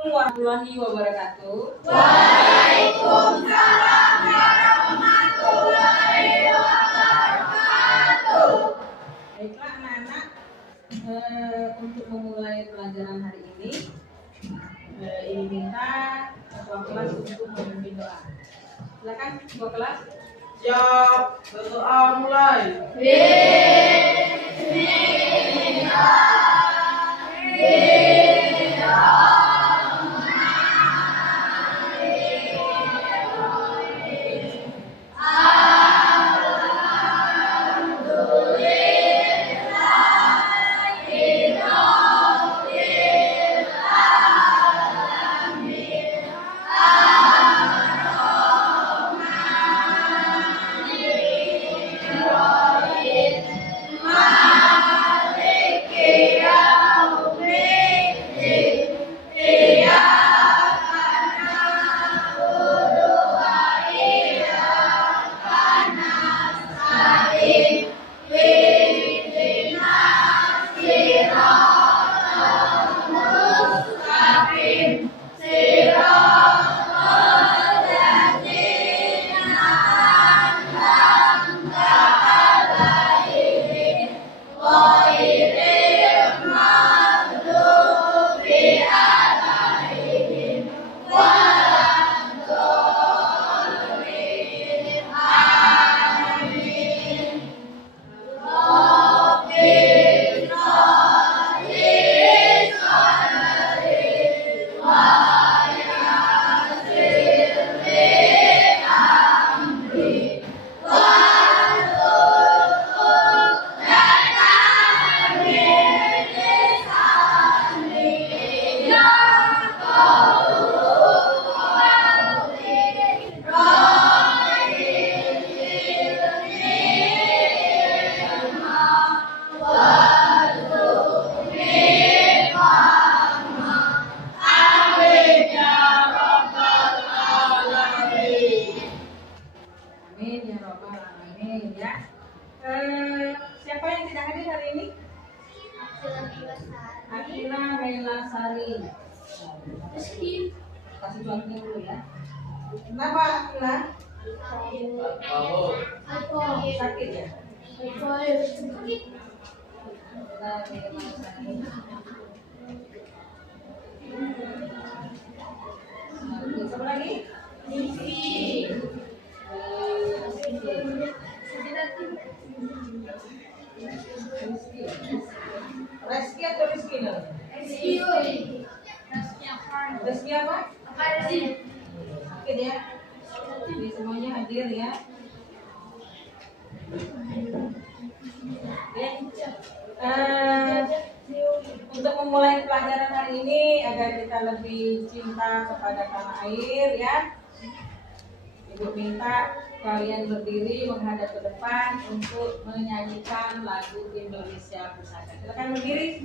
Warahmatullahi wabarakatuh. Waalaikumsalam warahmatullahi wabarakatuh. Baiklah anak-anak, untuk memulai pelajaran hari ini, Ibu minta ketua kelas untuk memimpin doa. Silakan ketua kelas. Siap, berdoa mulai. Amin ya robbal alamin ya. Siapa yang tidak hadir hari ini? Akila Meilasari. Kasih contohnya dulu ya. Kenapa Akila? Sakit ya? Siapa lagi? Reski atau Rizky? Reski apa? Oke ya. Jadi semuanya hadir ya. Oke. Untuk memulai pelajaran hari ini agar kita lebih cinta kepada tanah air ya. Ibu minta kalian berdiri menghadap ke depan untuk menyanyikan lagu Indonesia Pusaka. Silakan berdiri.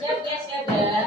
Siap ya, siap ya.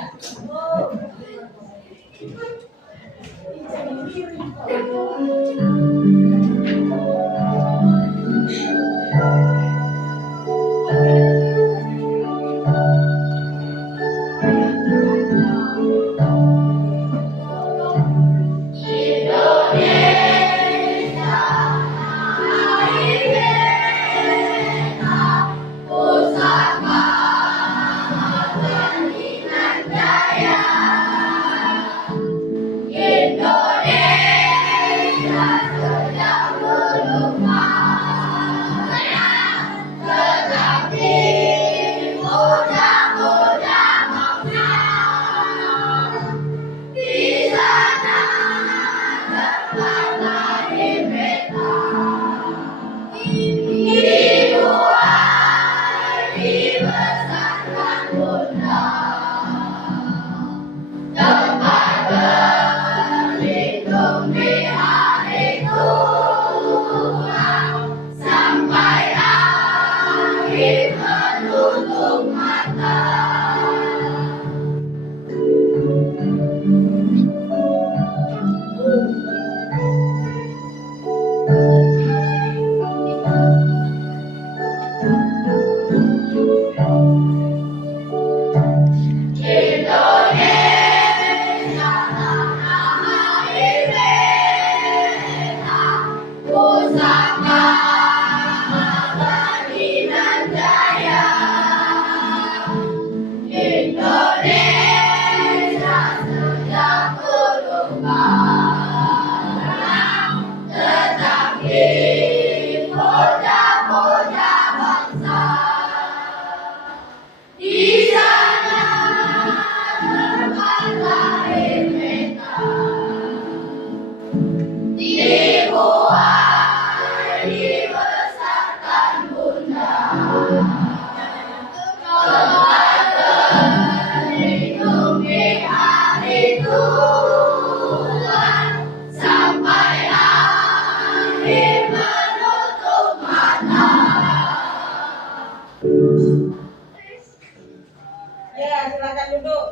silakan duduk.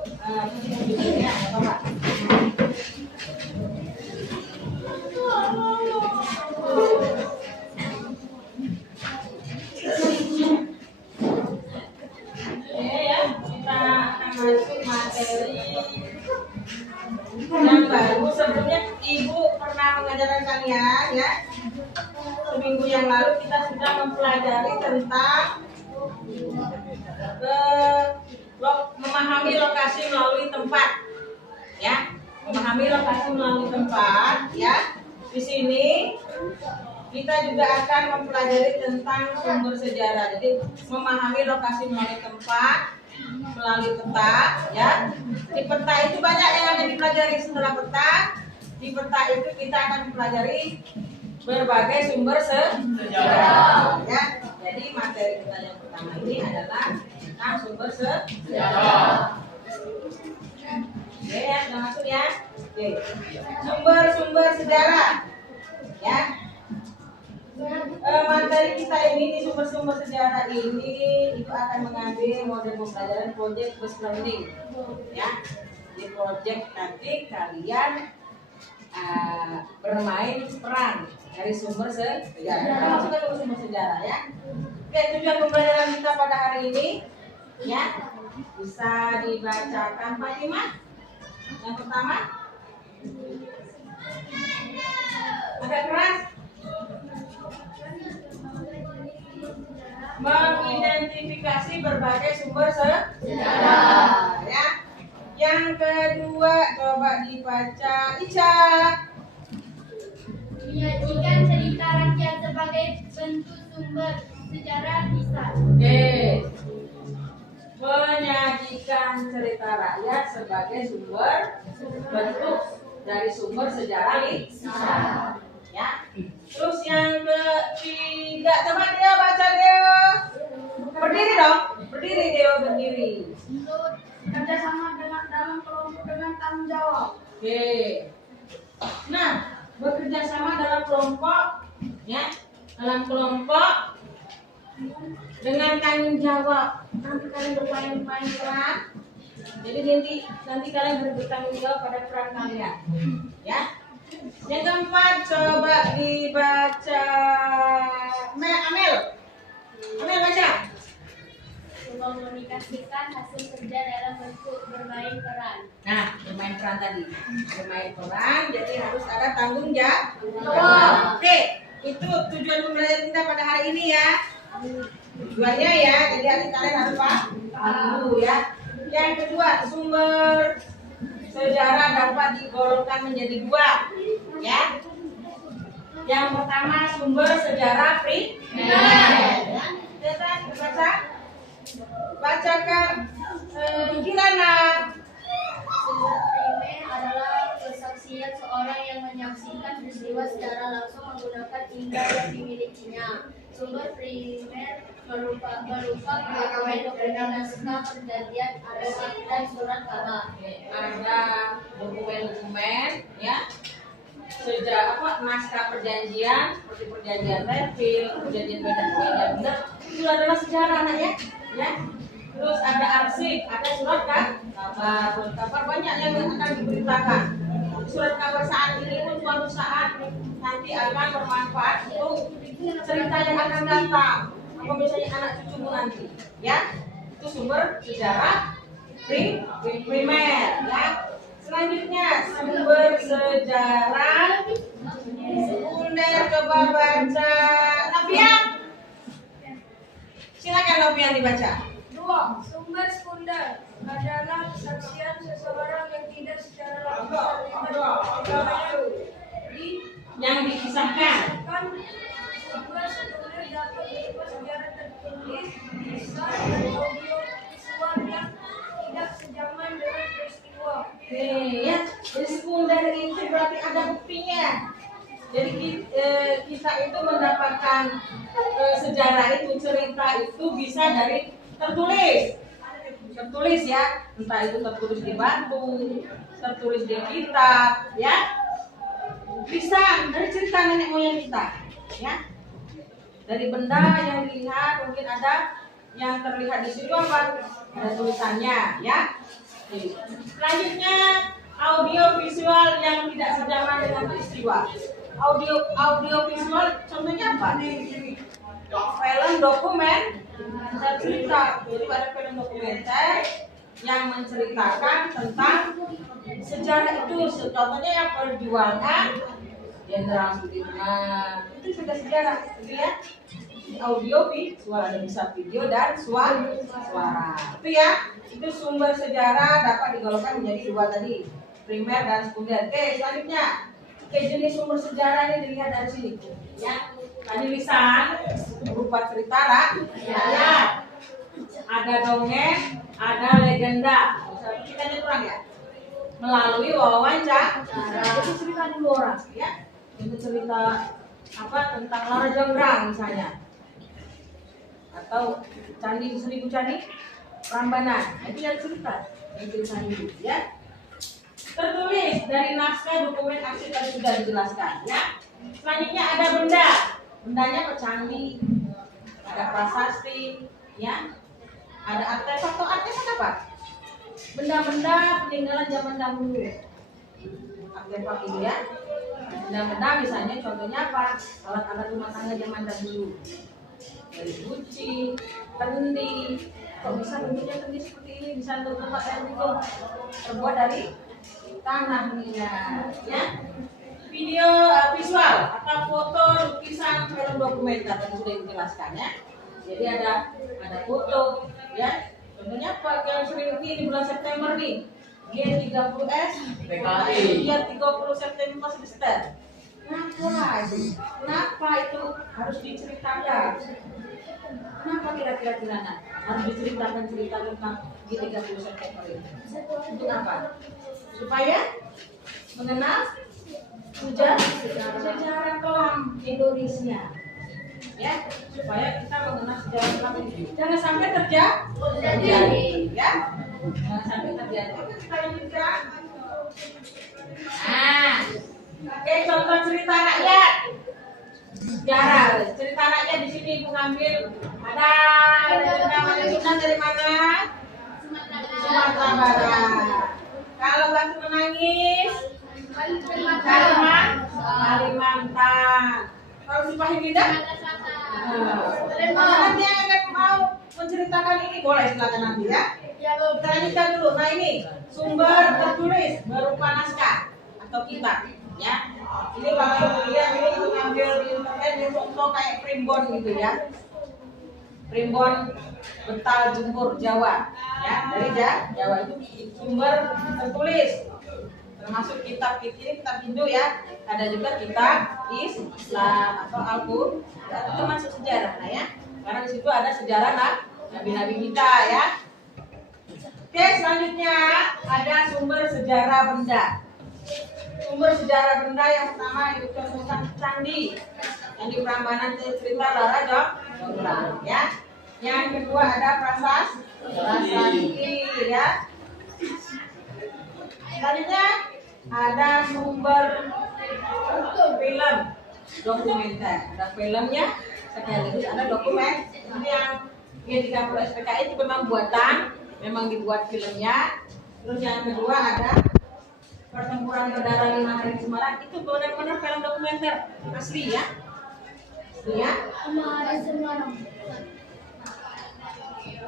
Duduk ya, Bapak. Oke ya, kita akan masuk materi yang baru. Sebelumnya Ibu pernah mengajarkan kalian ya. Seminggu yang lalu kita sudah mempelajari tentang memahami lokasi melalui tempat ya. Memahami lokasi melalui tempat ya. Di sini kita juga akan mempelajari tentang sumber sejarah. Jadi memahami lokasi melalui tempat, melalui peta ya. Di peta itu banyak yang akan dipelajari. Setelah peta, di peta itu kita akan mempelajari berbagai sumber sejarah ya. Jadi materi kita yang pertama ini adalah tentang sumber sejarah. Oke ya, sudah masuk ya. Oke. Sumber-sumber sejarah ya. Materi kita ini di sumber-sumber sejarah ini itu akan mengambil model pembelajaran project based learning ya. Di project nanti kalian bermain peran dari sumber sejarah. Masukkan dulu sumber sejarah ya. Oke, tujuan pembelajaran kita pada hari ini ya bisa dibacakan Pak Iman. Yang pertama, agak keras. Mengidentifikasi berbagai sumber sejarah ya. Yang kedua, coba dibaca Ica. Menyajikan cerita rakyat sebagai bentuk sumber sejarah bisa. Oke. Menyajikan cerita rakyat sebagai sumber bentuk dari sumber sejarah bisa. Ya. Terus yang ketiga, coba dia baca dia. Berdiri dong. Berdiri dia berdiri. Untuk kerjasama dengan dalam kelompok dengan tanggung jawab. Oke. Nah, bekerja sama dalam kelompok, ya, dalam kelompok dengan tanggung jawab. Nanti kalian bermain peran. Jadi nanti kalian harus bertanggung jawab pada peran kalian, ya. Yang keempat, coba dibaca. Amel baca. Mengkomunikasikan hasil kerja dalam bentuk bermain peran. Nah, bermain peran tadi. Bermain peran, jadi harus ada tanggung jawab. Oke, itu tujuan pembelajaran kita pada hari ini ya. Tujuannya ya, jadi adik kalian harus paham dulu ya. Yang kedua, sumber sejarah dapat digolongkan menjadi dua, ya. Yang pertama sumber sejarah primer. Baca. Bacakan Kirana. Sumber primer adalah kesaksian seorang yang menyaksikan peristiwa secara langsung menggunakan indera yang dimilikinya. Sumber primer berupa dokumen naskah perjanjian, arsip, dan surat kabar. Ada dokumen-dokumen, ya. Sejarah naskah perjanjian seperti perjanjian Revil, perjanjian benar, itu adalah sejarah anaknya, ya. Terus ada arsip, ada surat kabar banyak yang akan diberitakan. Surat kabar saat ini pun suatu saat nanti akan bermanfaat untuk cerita yang akan datang. Apa misalnya anak cucumu nanti, ya. Itu sumber sejarah primer, ya. Selanjutnya sumber sejarah sekunder, coba baca Novian. Silakan Novian dibaca. 2. Sumber sekunder adalah kesaksian seseorang yang tidak secara langsung terlibat Yang dikisahkan. Sumber sekunder dapat berupa sejarah tertulis, kisah, dan audio visual yang tidak sejaman dengan peristiwa. Oke, ya. Jadi sekunder itu berarti ada buktinya. Jadi kita itu mendapatkan sejarah itu, cerita itu bisa dari tertulis ya, entah itu tertulis di batu, tertulis di kitab, ya, bisa dari cerita nenek moyang kita, ya, dari benda yang dilihat. Mungkin ada yang terlihat di situ apa ada tulisannya ya. Selanjutnya audio visual yang tidak sejalan dengan peristiwa. Audio visual contohnya apa? Film dokumen dan cerita. Jadi ada film dokumenter yang menceritakan tentang sejarah itu. Contohnya yang perjuangan Jenderal Sudirman. Itu sudah sejarah, gitu ya. Audio visual ada bisa video dan suara. Itu ya. Itu sumber sejarah dapat digolongkan menjadi dua tadi, primer dan sekunder. Oke, selanjutnya. Oke, jenis sumber sejarah ini dilihat dari sini. Ya. Tadi lisan berupa cerita ya. Ada dongeng, ada legenda. Kita kurang ya. Melalui wawancara. Itu cerita dulu orang, ya. Itu cerita apa tentang Lara Jonggrang misalnya, atau Candi 1000 Candi Prambanan. Itu yang cerita dulu, ya. Tertulis dari naskah dokumen arsip tadi sudah dijelaskan, ya. Selanjutnya ada benda. Bendanya apa? Candi, ada prasasti, ya. Ada artefak. Atau artefak apa? Benda-benda peninggalan zaman dahulu. Artefak itu ya. Benda-benda misalnya contohnya apa? Alat-alat rumah tangga zaman dahulu. Dari guci, kendi. Kok bisa bentuknya kendi seperti ini? Bisa untuk tempat air minum. Terbuat dari tanah minyak, ya. Video visual atau foto, lukisan, film dokumenter tadi sudah dijelaskan ya. Jadi ada foto, ya. Contohnya apa? Yang sering di bulan September nih. G30S PKI. Dia 30 September Semester. Kenapa itu harus diceritakan? Kenapa kira-kira Kirana harus diceritakan cerita tentang G30 September ini? Untuk apa? Supaya mengenal sejarah kelam Indonesia, ya, supaya kita mengenal sejarah kelam ini. Jangan sampai terjadi, ya, jangan sampai terjadi. Oke, kita lanjutkan. Nah, oke, contoh cerita rakyat. Sejarah cerita rakyat di sini mengambil ada dari mana? Sumatera Barat. Kalau batu menangis Kalimantan. Kalau si Pahing Lidah, nanti yang akan mau menceritakan ini boleh silakan nanti ya. Kita lanjutkan dulu. Nah ini sumber tertulis berupa naskah atau kitab, ya. Ini kalau lihat ini mengambil di internet ini contoh kayak primbon gitu ya. Primbon Betal Jemur Jawa, ya, dari Jawa itu sumber tertulis. Termasuk kitab ini kitab Hindu ya, ada juga kitab Islam atau Al-Qur'an, itu termasuk sejarah, nah ya, karena di situ ada sejarah nabi-nabi kita ya. Oke, selanjutnya ada sumber sejarah benda. Sumber sejarah benda yang pertama itu contohkan candi Prambanan cerita Lara Jonggrang ya. Yang kedua ada prasasti ya. Selanjutnya ada sumber film dokumenter. Ada filmnya, sekaligus ada dokumen. Ini yang G30 SPKI itu memang buatan, memang dibuat filmnya. Terus yang kedua ada pertempuran berdarah 5 hari di Semarang. Itu benar-benar film dokumenter asli ya. Asli ya.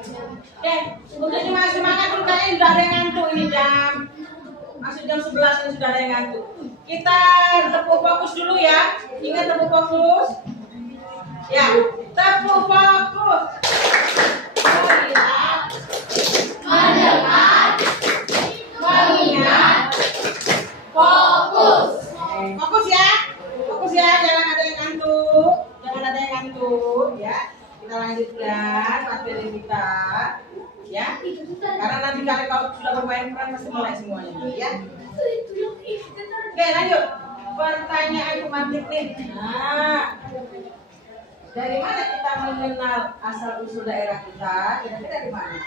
Oke, untuk ini semangat dulu kalian sudah ada yang ngantuk ini masuk jam 11 ini sudah ada yang ngantuk. Kita tepuk fokus dulu ya. Ingat tepuk fokus. Ya, tepuk fokus. Melihat, mendengar, mengingat, fokus. Fokus ya. Fokus ya, jangan ada yang ngantuk. Jangan ada yang ngantuk ya. Kita lanjutkan materi kita ya, karena nanti kalau sudah bermain peran pasti mulai semuanya ya. Oke, lanjut pertanyaan pemantik nih. Nah, dari mana kita mengenal asal usul daerah kita? Kira-kira dari mana?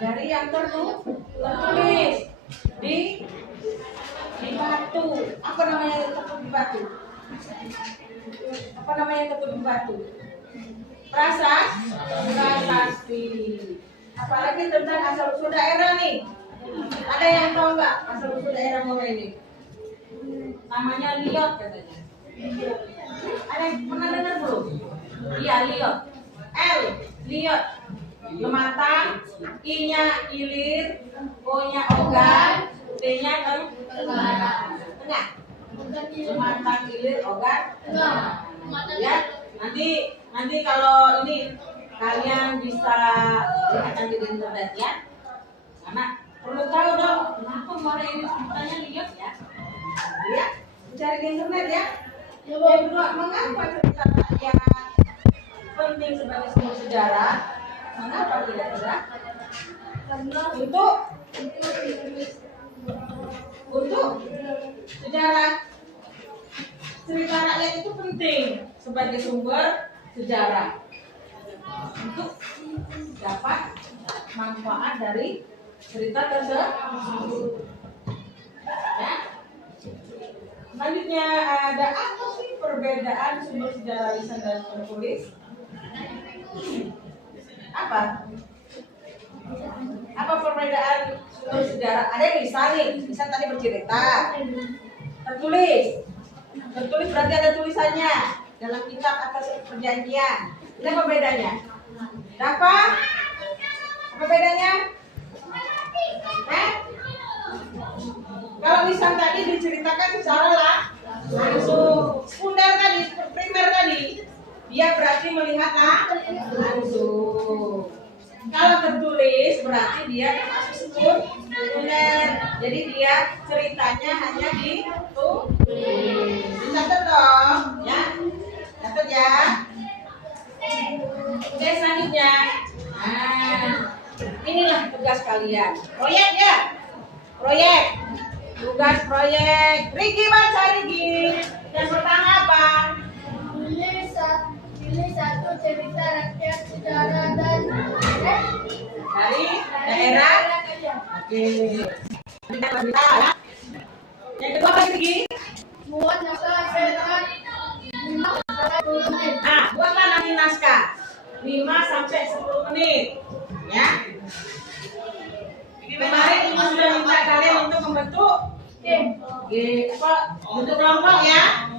Dari yang tertulis di batu. Apa namanya yang tertulis di batu? Apa namanya yang tertulis di batu? prasasti. Apalagi tentang asal usul daerah nih. Ada yang tahu nggak asal usul daerah Muara ini? Namanya Liot katanya. Ada yang pernah dengar belum? Iya, Liot. L, Liot. Lematang, I-nya ilir, O-nya ogan, T-nya tengah. Lematang, ilir, ogan, tengah. Ya, nanti kalau ini kalian bisa lihat nanti di internet ya. Karena perlu tahu dong kenapa Muara ini sebutannya Liot ya. Ya, cari di internet ya. Yang kedua, mengapa cerita rakyat penting sebagai sumber sejarah? Mengapa kira-kira? Untuk sejarah. Cerita rakyat itu penting sebagai sumber sejarah untuk dapat manfaat dari cerita tersebut. Ya. Selanjutnya ada apa sih perbedaan sumber sejarah lisan dan tertulis? Apa perbedaan sumber sejarah? Ada yang lisan nih, lisan tadi bercerita. Tertulis berarti ada tulisannya dalam kitab atas perjanjian. Ini apa bedanya? Apa bedanya? Kalau lisan tadi diceritakan secara langsung, sekunder tadi, primer tadi, dia berarti melihat langsung. Kalau tertulis berarti dia termasuk sekunder. Jadi dia ceritanya hanya ditulis. Catat dong, ya. Catat ya. Oke, selanjutnya. Nah, inilah tugas kalian. Proyek ya. Proyek. Tugas proyek. Riki baca Riki. Yang pertama apa? Pilih satu cerita rakyat sejarah dan dari daerah. Oke. Yang kedua apa Riki? buat naskah sekitar 5-10 menit. Buatlah nanti naskah 5-10 menit. Ya. Kemarin Ibu sudah minta kalian untuk membentuk bentuk kelompok ya.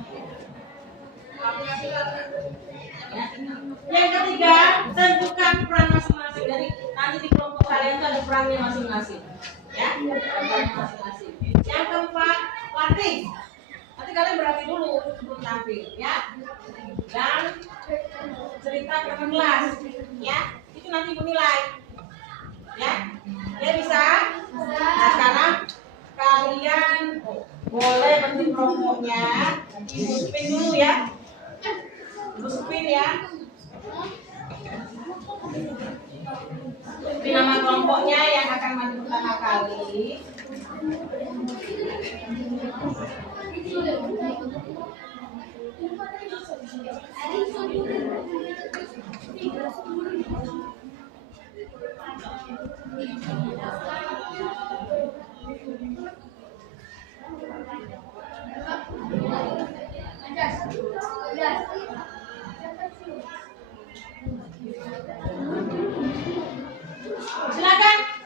Yang ketiga, tentukan peran masing-masing. Jadi nanti di kelompok kalian itu ada perannya masing-masing. Ya, perannya masing-masing. Yang keempat, latih. Nanti kalian berlatih dulu sebelum tampil, ya. Dan cerita ke kelas, ya. Itu nanti menilai, ya. Ya bisa. Nah, sekarang kalian boleh bentuk kelompoknya. Ibu spin dulu ya. Ibu spin ya. Ini nama kelompoknya yang akan maju pertama kali.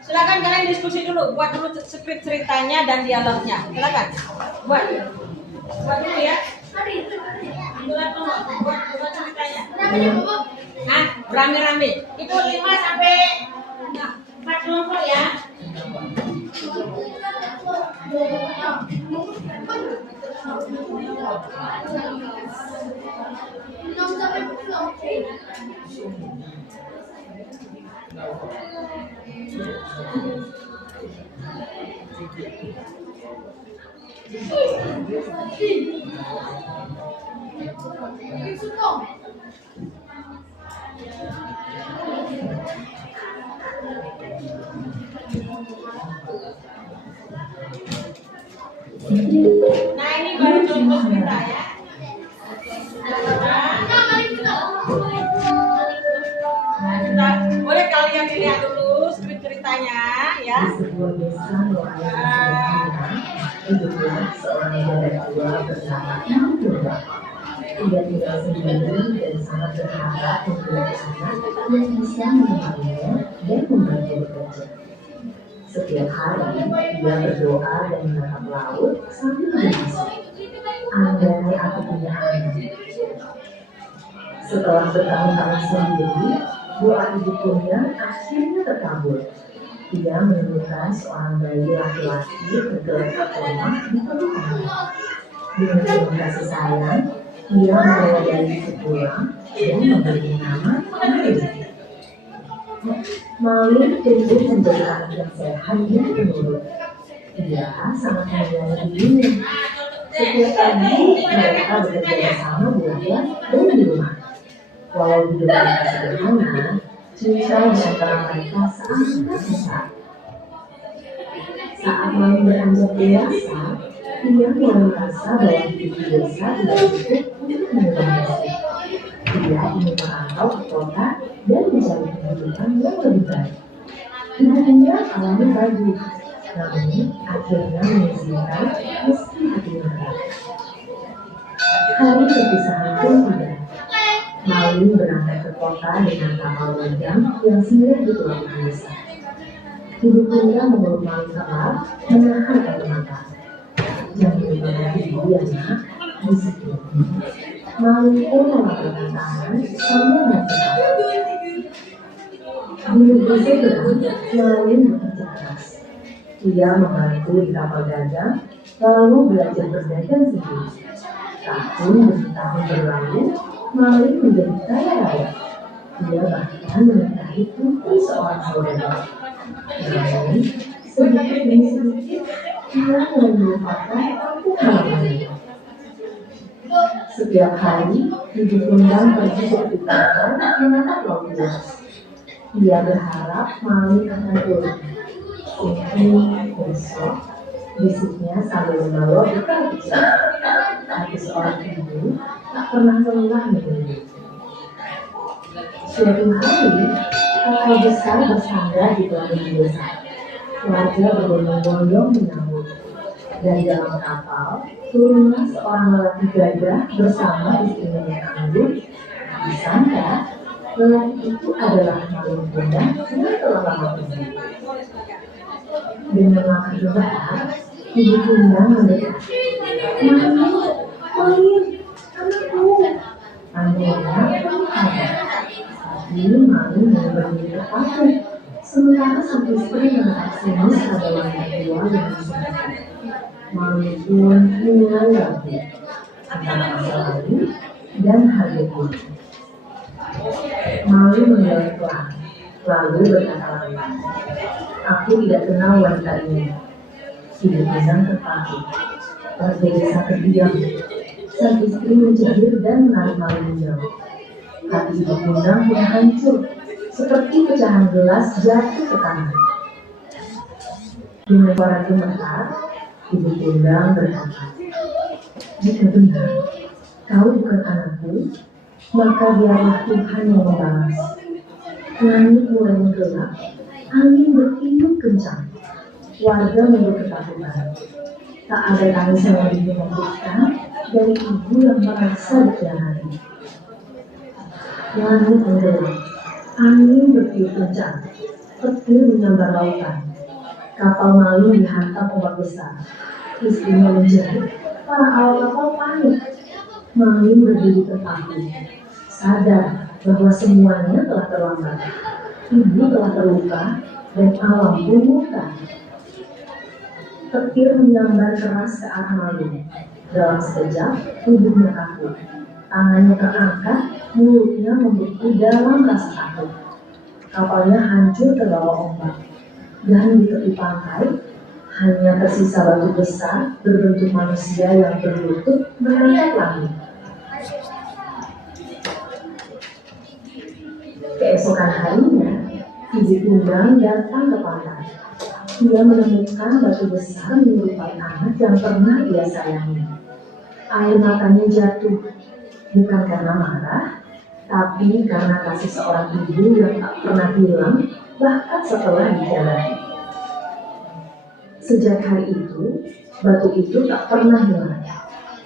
Silakan kalian diskusi dulu, buat dulu skrip ceritanya dan dialognya. Silakan. Buat dulu ya. Buat ceritanya. Rame-rame. Itu 5 sampai 4 kelompok ya. Nah, ini baru contoh cerita ya. Nah, boleh kalian lihat dulu skrip ceritanya ya. Ia tinggal sendiri dan sangat berharap memiliki anak yang bisa menemaninya dan membantu bekerja. Setiap hari, ia berdoa dan menatap laut sambil berbisik, "Andai aku punya anak." Setelah bertahun-tahun sendiri, doa ibu Tunggang akhirnya terkabul. Ia menemukan seorang bayi laki-laki bergeletak lemah di pelukannya. Dengan penuh kasih sayang, ia membawa bayi itu pulang dan memberi nama Mali. Mali tumbuh menjadi anak yang sehat dan penurut. Ia sangat menyayangi dirinya. Setiap pagi mereka bekerja bersama di ladang dan di rumah. Walau hidup mereka sederhana, cinta di antara mereka sangat besar. Saat Mali beranjak dewasa, ia mulai merasa bahwa hidup di desa tidak cukup untuk mengelola. Ia ingin merantau ke kota dan mencari kehidupan yang lebih baik. Ibunya awalnya ragu, namun akhirnya mengizinkan meski hatinya berat. Hari perpisahan pun tiba. Mali berangkat ke kota dengan kapal ladang yang singgah di pelabuhan desa. Ibu Tunggang memeluk Mali erat, menahan air mata. "Jangan lupa ibu ya nak," bisiknya. Mali pun melambaikan tangan sambil mencetak. Di negeri seberang, Mali bekerja keras. Ia membantu di kapal dagang, lalu belajar berdagang sendiri. Tahun demi tahun berlalu, Mali menjadi kaya raya. Ia bahkan menikahi putri seorang saudara. Namun, sedikit demi sedikit, ia mulai melupakan kampung halamannya. Setiap hari, ibu Tunggang pergi ke pantai menatap laut luas. Ia berharap Mali akan pulang. "Mungkin besok," bisiknya sambil membawa bekal kecil. Tapi seorang ibu tak pernah lelah menunggu. Suatu hari, kapal besar bersandar di pelabuhan desa. Warga berbondong-bondong menyambut. Dari dalam kapal, turunlah seorang lelaki gagah bersama istrinya yang anggun. Disangka, lelaki itu adalah Mali Tunggang yang telah lama pergi. Dengan langkah bergerak, ibu Tunggang mendekat. "Mali, anakku." Panggilnya penuh. Tapi Mali hanya berdiri terpaku, sementara sang istri menatap sinis pada wanita tua yang sedih. Mali pun mulai ragu antara masa lalu dan hari ini. Mali mengelak pelan, lalu berkata lantang, "Aku tidak kenal wanita ini." Ibu Tunggang terpaku. Warga desa terdiam. Sang istri menjahit dan menarik Mali menjauh. Hati ibu Tunggang pun hancur, seperti pecahan gelas jatuh ke tanah. Dengan suara gemetar, ibu Tunggang berkata, "Jika benar kau bukan anakku, maka biarlah Tuhan yang membalas." Langit mulai menggelap, angin bertiup kencang. Warga mulai ketakutan. Tak ada tangis yang lebih menyakitkan dari ibu yang merasa dikhianati. Langit menggelap, angin bertiup kencang, petir menyambar lautan. Kapal Mali dihantam ombak besar. Istrinya menjerit, para awak kapal panik. Mali berdiri terpaku, sadar bahwa semuanya telah terlambat. Ibu telah terluka dan alam pun buta. Petir menyambar keras ke arah Mali. Dalam sekejap, tubuhnya kaku. Tangannya terangkat, mulutnya membeku dalam rasa takut. Kapalnya hancur terbawa ombak. Dan di tepi pantai, hanya tersisa batu besar berbentuk manusia yang berlutut menatap langit. Keesokan harinya, ibu Tunggang datang ke pantai. Dia menemukan batu besar menyerupai anak yang pernah dia sayangi. Air matanya jatuh, bukan karena marah, tapi karena kasih seorang ibu yang tak pernah hilang, bahkan setelah dijalani. Sejak hari itu, batu itu tak pernah hilang.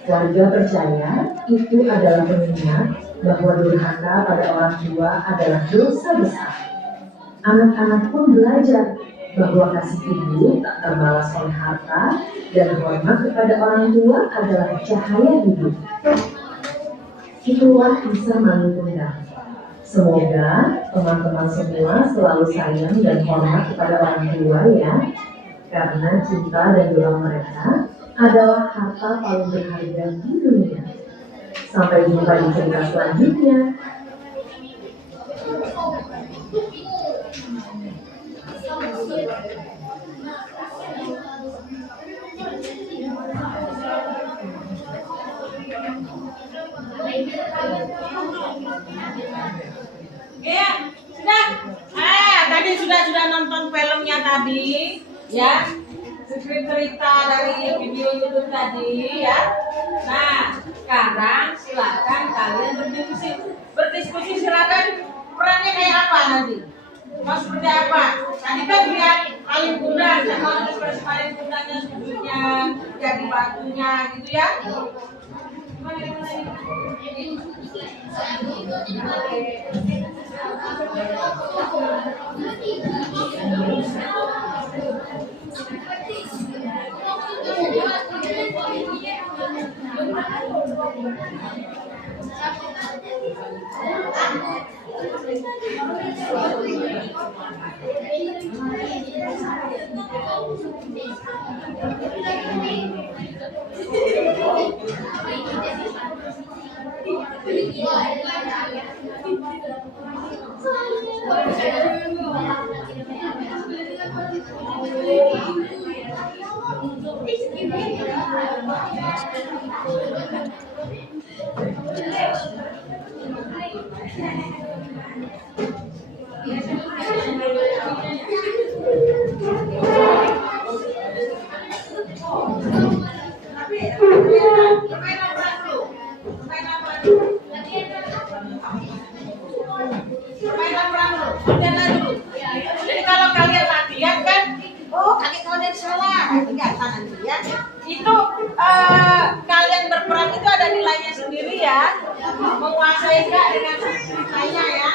Warga percaya itu adalah pengingat bahwa durhaka pada orang tua adalah dosa besar. Anak-anak pun belajar bahwa kasih ibu tak terbalas oleh harta dan hormat kepada orang tua adalah cahaya hidup. Itulah kisah Mami Tunggal. Semoga teman-teman semua selalu sayang dan hormat kepada orang tua ya, karena cinta dan doa mereka adalah harta paling berharga di dunia. Sampai jumpa di cerita selanjutnya. Ya, sudah. Tadi sudah nonton filmnya tadi, ya. Skrip cerita dari video YouTube tadi, ya. Nah, sekarang silakan kalian berdiskusi silakan perannya kayak apa nanti? Mau seperti apa? Tadi kan lihat paling bundar, mau seperti paling bundarnya sudutnya, jadi batunya, gitu ya. Jadi kalau kalian latihan kan, oh kaki kalian salah, enggak tangan dia. Itu kalian berperan itu ada nilainya sendiri ya, menguasai enggak dengan ceritanya ya.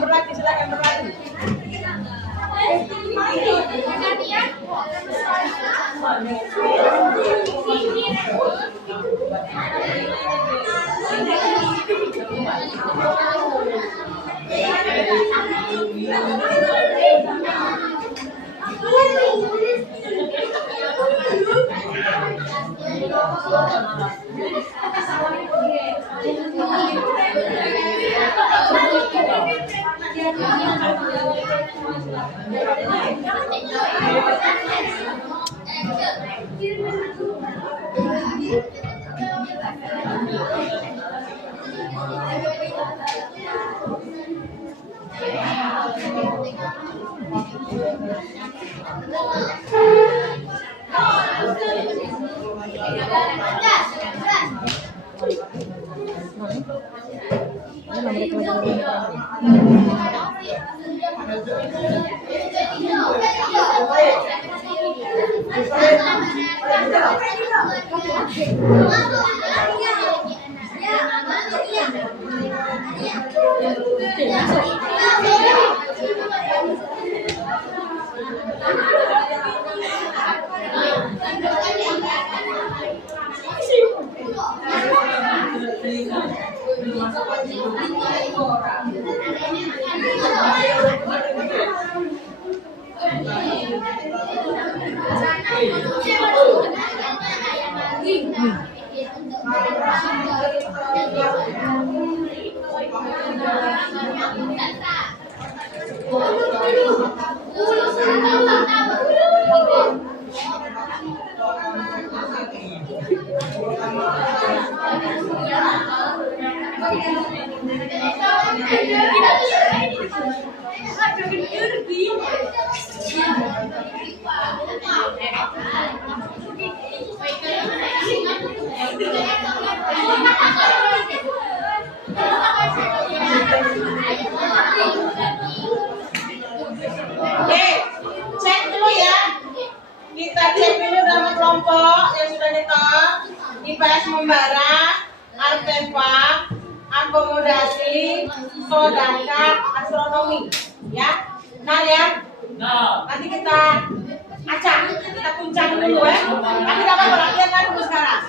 Berlatih, silakan berlatih. dipilih dalam kelompok yang sudah nyetor. IPS membara, artefak, akomodasi, sodaka, astronomi. Ya, benar ya? Nanti kita acak, kita kuncang dulu ya. Tapi dapat perhatian kan dulu sekarang.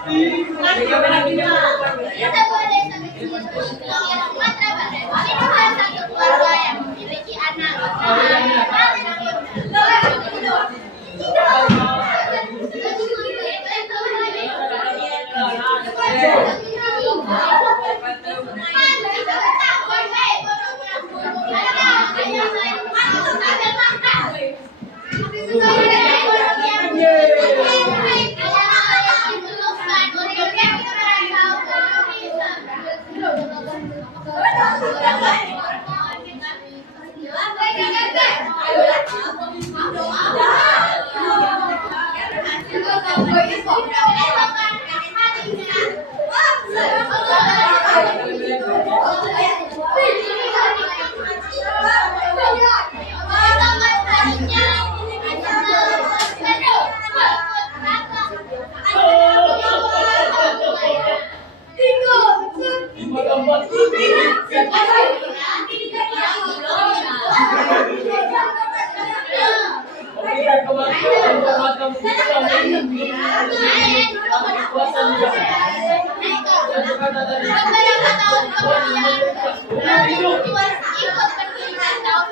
Kita boleh sampai sini. Yang Sumatera Barat. Ini salah satu keluarga yang memiliki anak. Beberapa tahun kemudian, ikut pendidikan tahun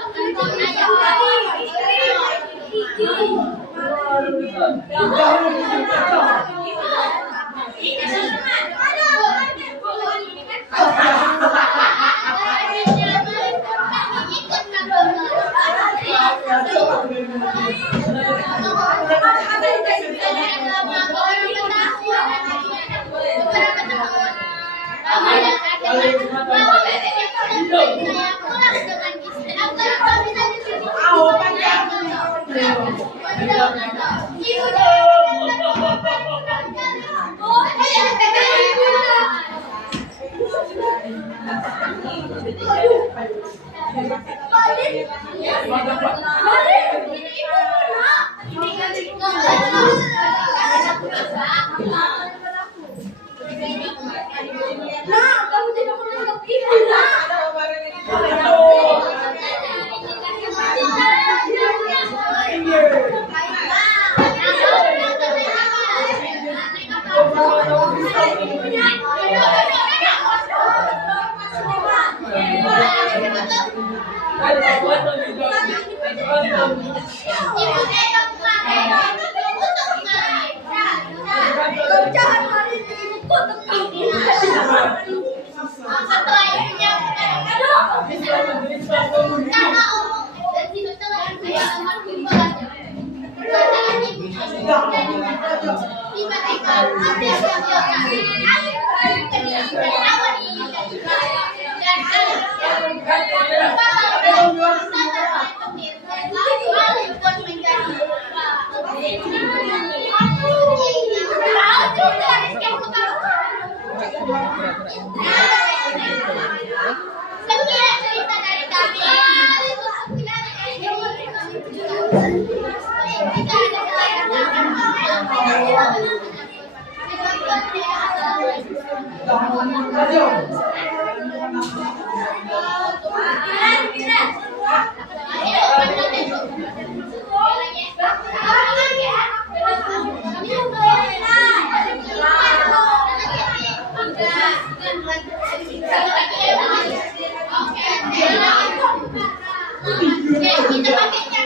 Sekian cerita dari kami. Kita pakai yang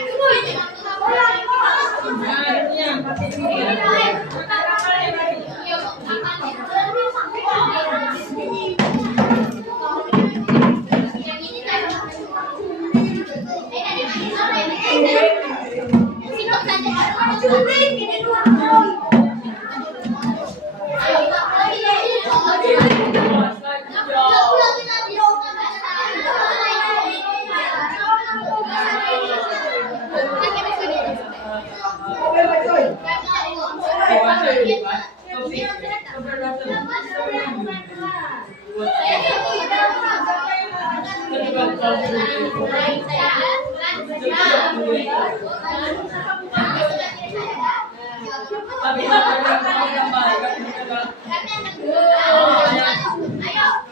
Ayo,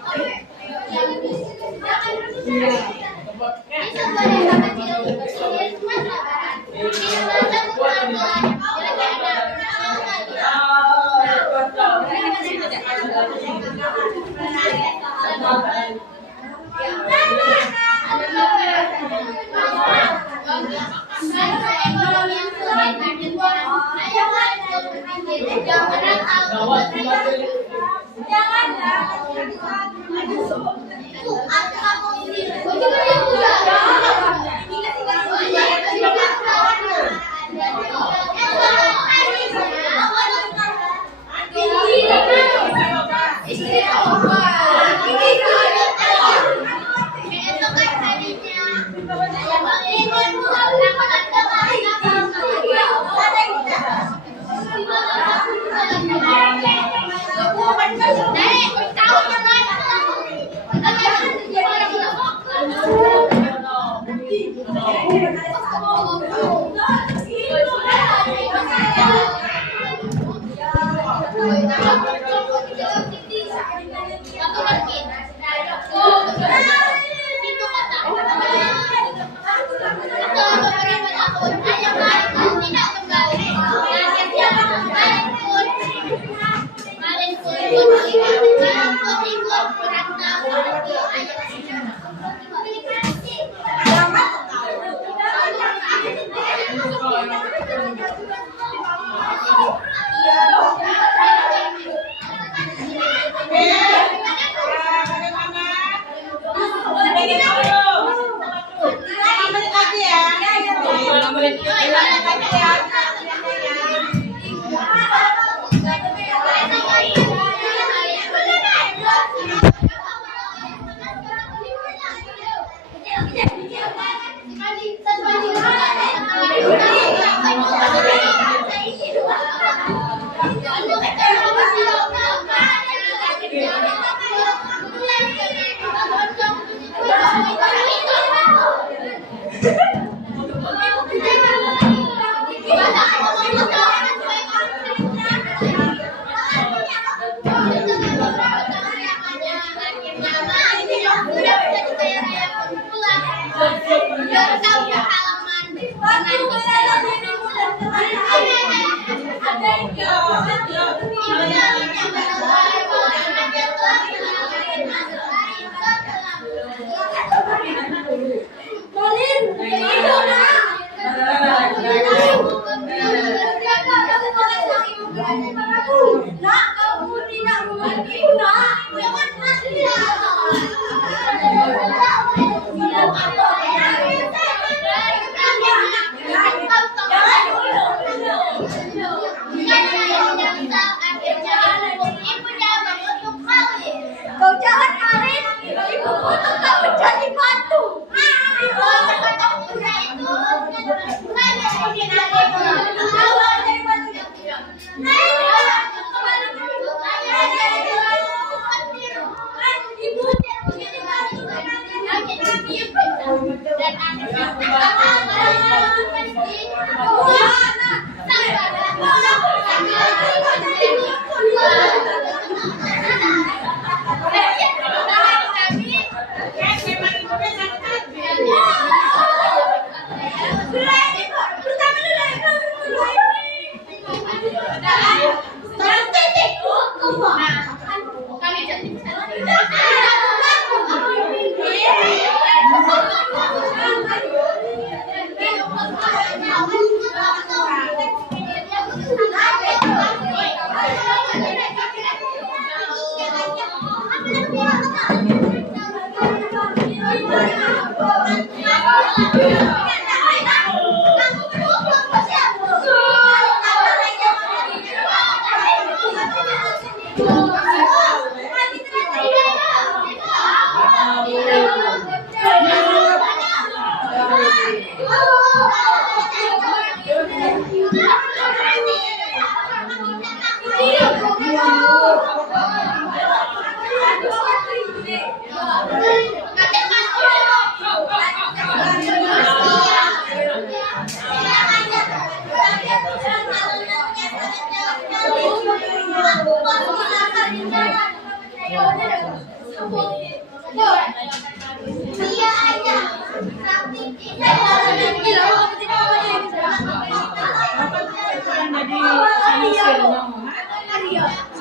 Kau jahat Arin, ibuku tetap menjadi batu.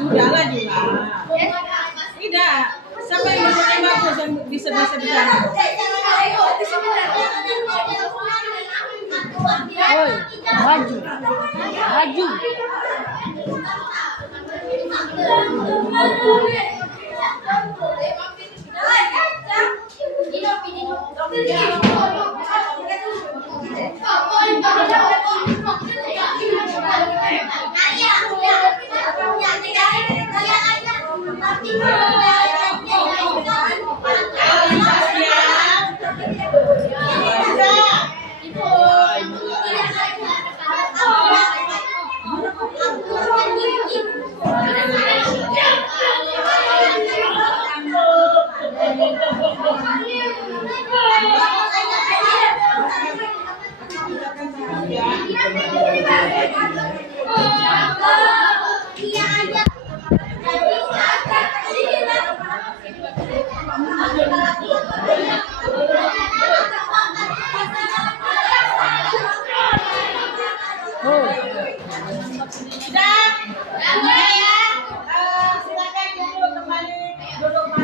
Sudahlah Dila. Tidak. Siapa yang bertanya bagus yang bisa bicara? Oi, maju. Maju.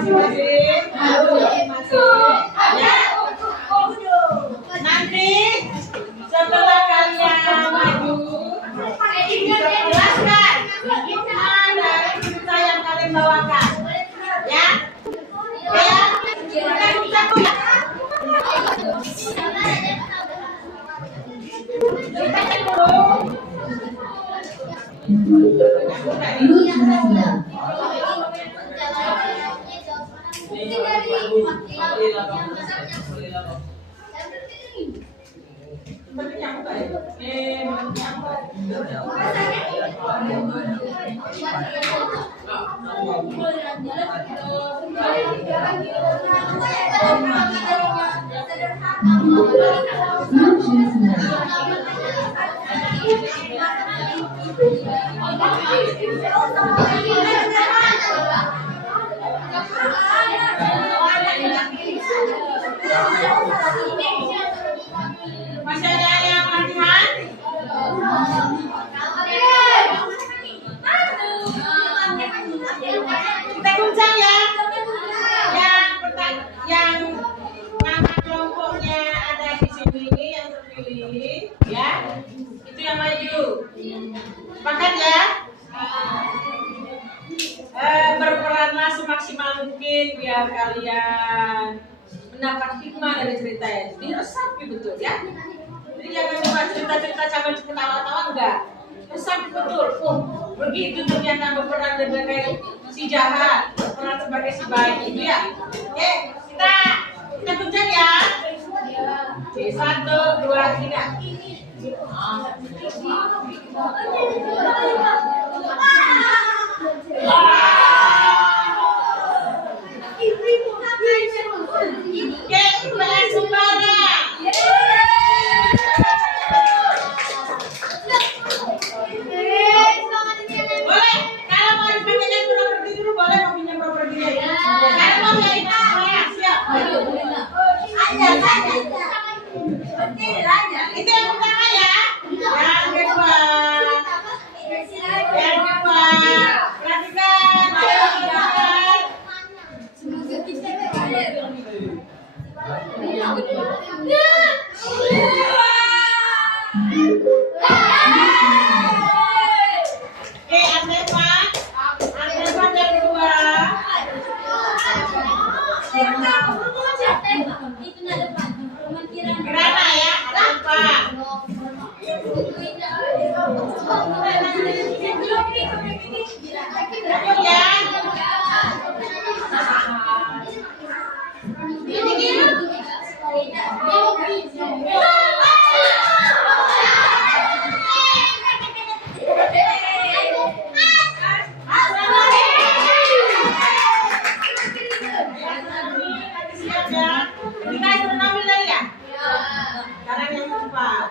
masing-masing. Ya. Nanti setelah kalian maju, jelaskan hikmah dari cerita yang kalian bawakan. Ya. Ya. Satu ya. Masih ada yang latihan? Kita guncang ya. Yang nama kelompoknya ada di sini yang terpilih, ya. Itu yang maju. Sepakat ya? Berperanlah semaksimal mungkin biar kalian mendapat hikmah dari cerita itu. Diresapi betul ya. Jadi jangan cuma cerita-cerita sambil ketawa-tawa, enggak. Resapi betul. Begitu ternyata berperan sebagai si jahat, berperan sebagai si baik itu ya. Oke, kita tunjuk ya. Oke, 1, 2, 3. Oke, kalian sembarang. Boleh, kalau mau dipakainya properti dulu boleh, mau pinjam properti dulu. Kalau mau dari mana? Siap. Itu yang pertama ya. Yang kedua. Perhatikan. Oke, Antepan kedua. Kirana ya, Antepan. Sekarang yang keempat.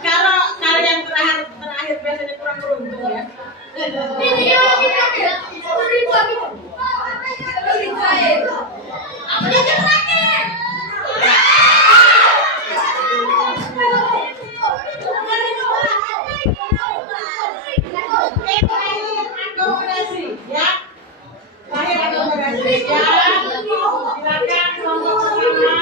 Kalau yang terakhir biasanya kurang beruntung ya. Akomodasi ya. Terakhir akomodasi ya. Silakan kelompok pertama.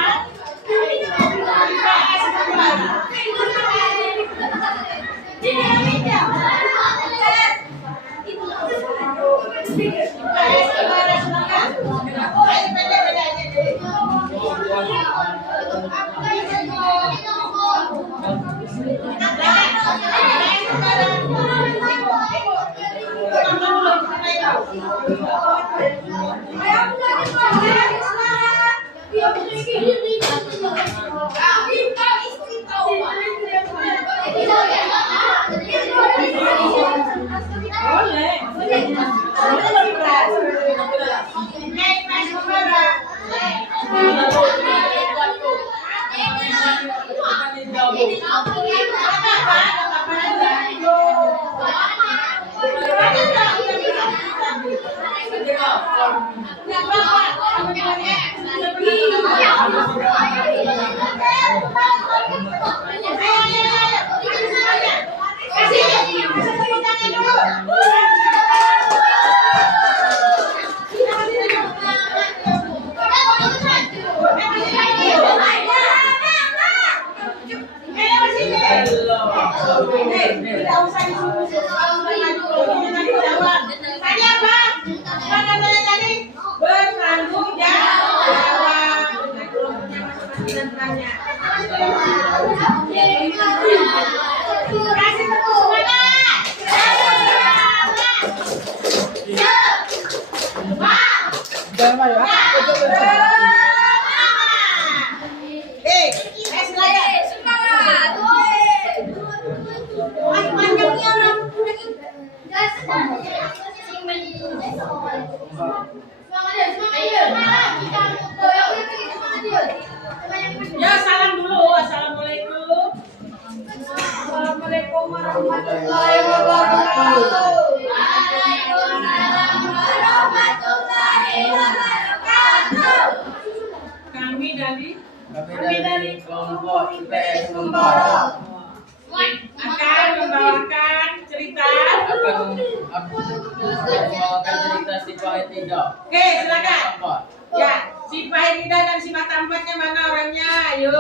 Boleh. Jangan malu. Ya, salam dulu. Assalamualaikum. Assalamualaikum warahmatullahi wabarakatuh. Waalaikumsalam warahmatullahi wabarakatuh. Kami Kami dari kelompok IPS Membara akan membawakan cerita. akan membawakan cerita si Pahit Tidak. Oke, silakan. Ya, si Pahit Tidak dan si Mata Empatnya mana orangnya? Ayo.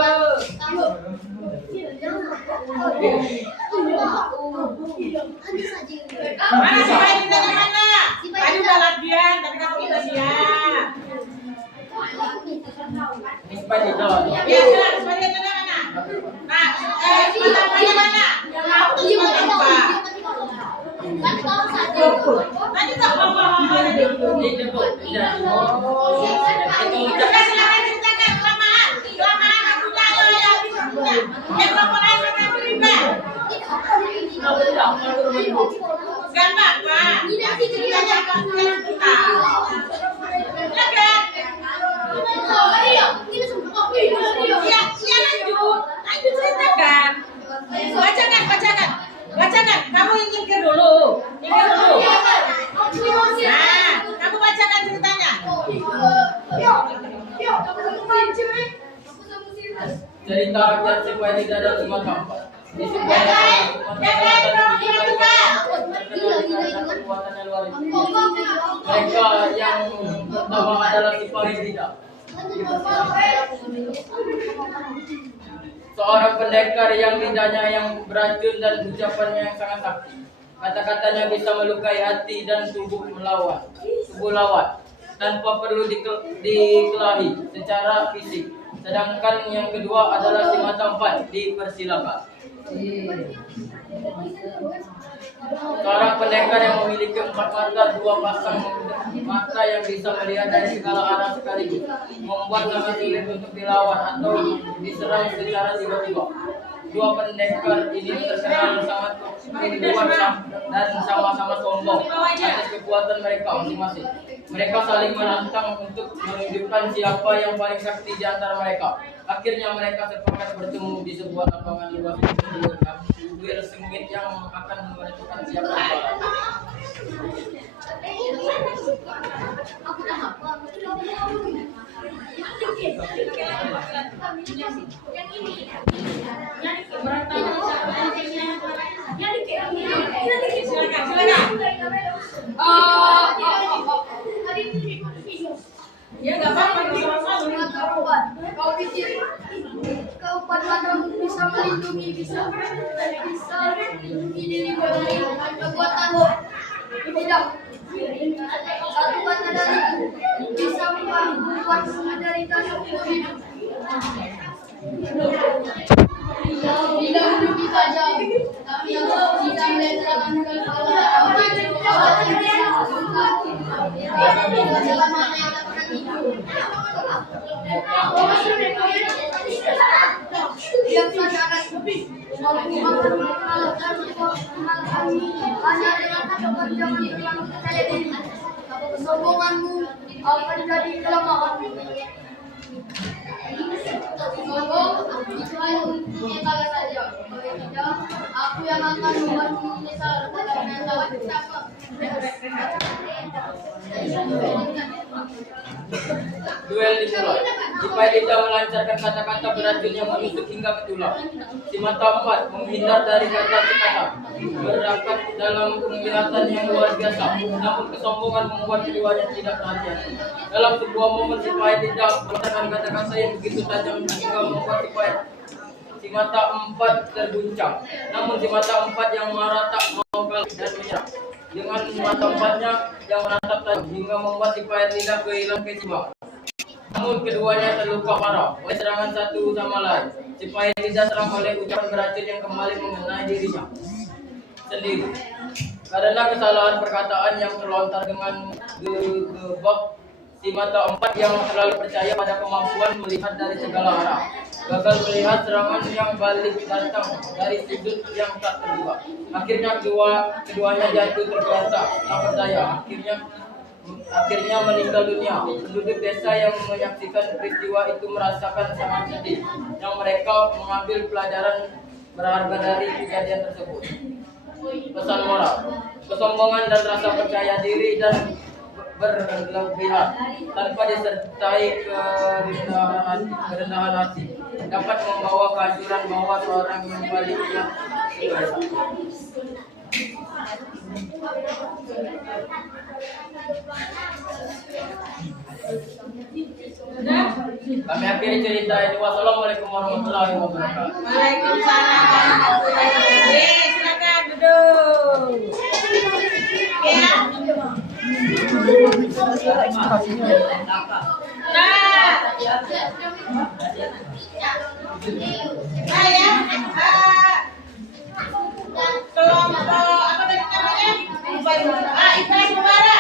Mana si Pahit Tidaknya mana? Tadi udah latihan, tapi kamu kita siap. Ini Pahit Tidak. Ya, silakan. Si Pahit Tidaknya mana? Nah, si Mata Empatnya mana? Si Mata Empat. Tadi tak apa-apa. Ini debut. Tidak. Oke, silakan ceritakan. Kelamaan aku nyala ya. Yang kelompok lain mana terlibat? Gambar, Pak. Ceritanya kita. Silakan. Iya, lanjut ceritakan. Bacakan. Kamu yang nyingkir dulu. Nah, kamu bacakan ceritanya. Cerita rakyat si Pahit Tidak dan si Mata Empat. Di si Pahit kekuatannya luar biasa. Mereka yang pertama adalah si Pahit Tidak. Seorang pendekar yang lidahnya yang beracun dan ucapannya yang sangat sakti. Kata-katanya bisa melukai hati dan tubuh lawan tanpa perlu dikelahi secara fisik. Sedangkan yang kedua adalah si Mata Empat, dipersilakan. Seorang pendekar yang memiliki 4 mata, 2 pasang mata yang bisa melihat dari segala arah sekaligus, membuat sangat sulit untuk dilawan atau diserang secara tiba-tiba. Dua pendekar ini terkenal sangat kuat dan sama-sama sombong atas kekuatan mereka masing-masing. Mereka saling menantang untuk menunjukkan siapa yang paling sakti di antara mereka. Akhirnya mereka sepakat bertemu di sebuah lapangan luas dengan duel sengit yang akan menentukan siapa yang juara. Ya nggak apa-apa. Kau pikir keempat matamu bisa melindungi diri dari kekuatanmu? Tidak. Satu mata dariku bisa membuat menderita seumur hidup. Bila hidup kita jauh, tapi tidak meletakkan kepala. Jalan mana yang tak pernah tidur? Yang sadar mampu mengalahkan hanya dengan keberjaman yang percaya diri. Kesombonganmu akan jadi kelemahanmu. Sombong itu hanya untuk kita saja. Kalau tidak, aku yang akan membuatmu menyesal dalam menjawab siapa. Duel dimulai. Si Pahit Tidak melancarkan kata-kata beracun yang menusuk hingga ke tulang. Si Mata Empat menghindar dari kata-kata berbakat dalam penglihatan yang luar biasa. Namun kesombongan membuat keduanya tidak perhatian. Dalam sebuah momen si Pahit Tidak melontarkan kata-kata yang begitu tajam hingga membuat si Mata Empat terguncang. Namun si Mata Empat yang marah tak mau kalah dan menyerah. Dengan mata empatnya yang menatap tajam hingga membuat si Pahit Tidak kehilangan keseimbangan. Namun keduanya terluka parah oleh serangan satu sama lain. Si Pahit Tidak serang oleh ucapan beracun yang kembali mengenai dirinya sendiri. Karena kesalahan perkataan yang terlontar dengan gebak, Si mata empat yang terlalu percaya pada kemampuan melihat dari segala arah, gagal melihat serangan yang balik datang dari sudut yang tak terduga. Akhirnya keduanya jatuh tergeletak, tak berdaya. Akhirnya meninggal dunia. Penduduk desa yang menyaksikan peristiwa itu merasakan sangat sedih, yang mereka mengambil pelajaran berharga dari kejadian tersebut. Pesan moral: kesombongan dan rasa percaya diri dan berlebihan tanpa disertai kerendahan hati dapat membawa kehancuran bawah seorang yang baliknya. Kami akhiri cerita ini. Wassalamualaikum warahmatullahi wabarakatuh. Waalaikumsalam warahmatullahi wabarakatuh. Silakan duduk. Ya. Kelompok apa tadi namanya? IPS Pembara.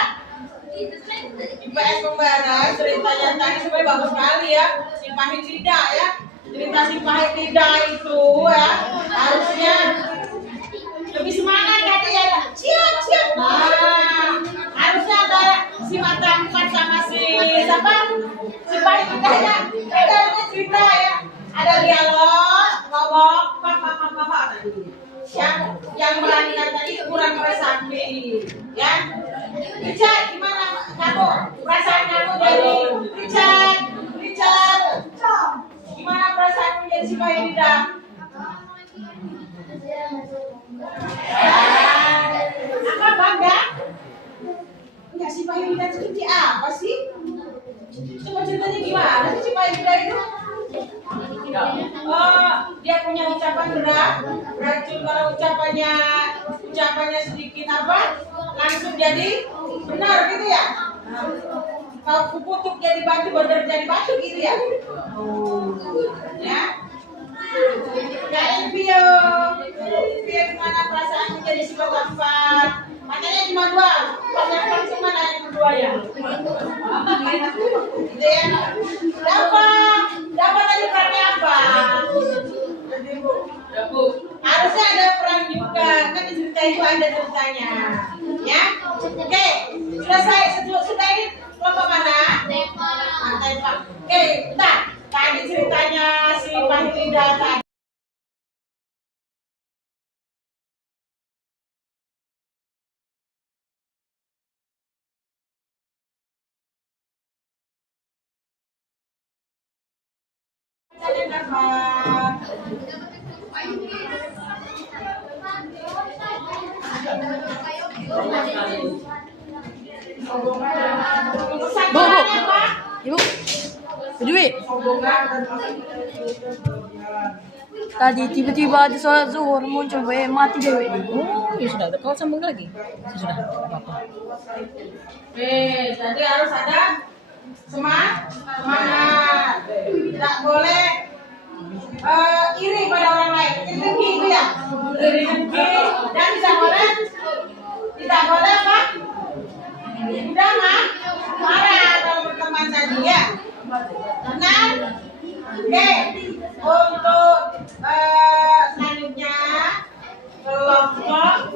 IPS Pembara ceritanya tadi sebenarnya bagus sekali ya. Si Pahit Lidah ya. Cerita si Pahit Lidah itu ya harusnya lebih semangat tadi ya. Ciut. Nah, harusnya ada si mata empat sama si siapa? Si Pahit Lidah ya. Ada cerita ya. Ada dialog, ngomong, apa yang melanikan tadi kurang resapi, ya. Richard, gimana kamu? Perasaan kamu jadi Richard, gimana perasaanmu jadi si Pahit Lidah? Apa bangga? Enggak, si Pahit Lidah itu apa sih? Coba ceritanya gimana sih si Pahit Lidah itu? Dia punya ucapan beracun. Kalau ucapannya sedikit apa langsung jadi benar gitu ya. Kalau kukutuk jadi batu, benar jadi batu gitu ya. Ya. Kalian Vio gimana perasaan jadi si bapak? Makanya cuma dua, banyak kan cuma ada berdua ya. Gitu ya. Dapat tadi perannya apa? Harusnya ada peran juga, kan di cerita itu ada ceritanya. Ya, oke, selesai. Sudah ini kelompok mana? Tempat. Oke, bentar. Tadi ceritanya si Pahit Lidah tadi. Bu, Ibu, Dwi. Tadi tiba-tiba ada sholat zuhur muncul, mati dewe. Oh, ya sudah. Kau sambung lagi? Sudah. Apa-apa. Oke, jadi harus ada semangat. Tidak boleh iri pada orang lain. Iri dengki itu ya. Iri dengki dan tidak boleh apa? Udah marah kalau berteman tadi ya. Benar? Oke. Untuk selanjutnya kelompok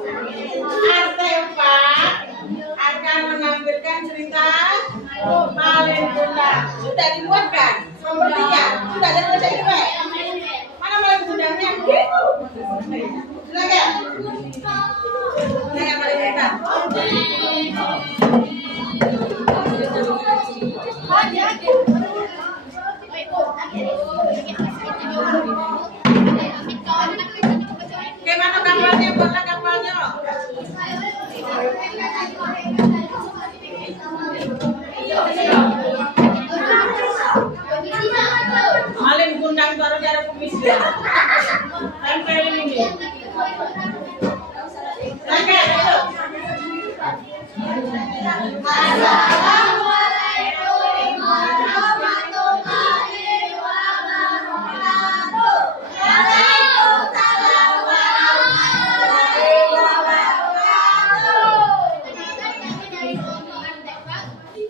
artefak akan menampilkan cerita Malin Kundang. Sudah dibuatkan nomor 3. Sudah ada baca itu mana Malin Kundangnya? Silakan. Silakan Malin Kundang. Gimana gambarnya? Mana gambarnya? Malin Kundang baru ada kumis ya. Tempelin ini.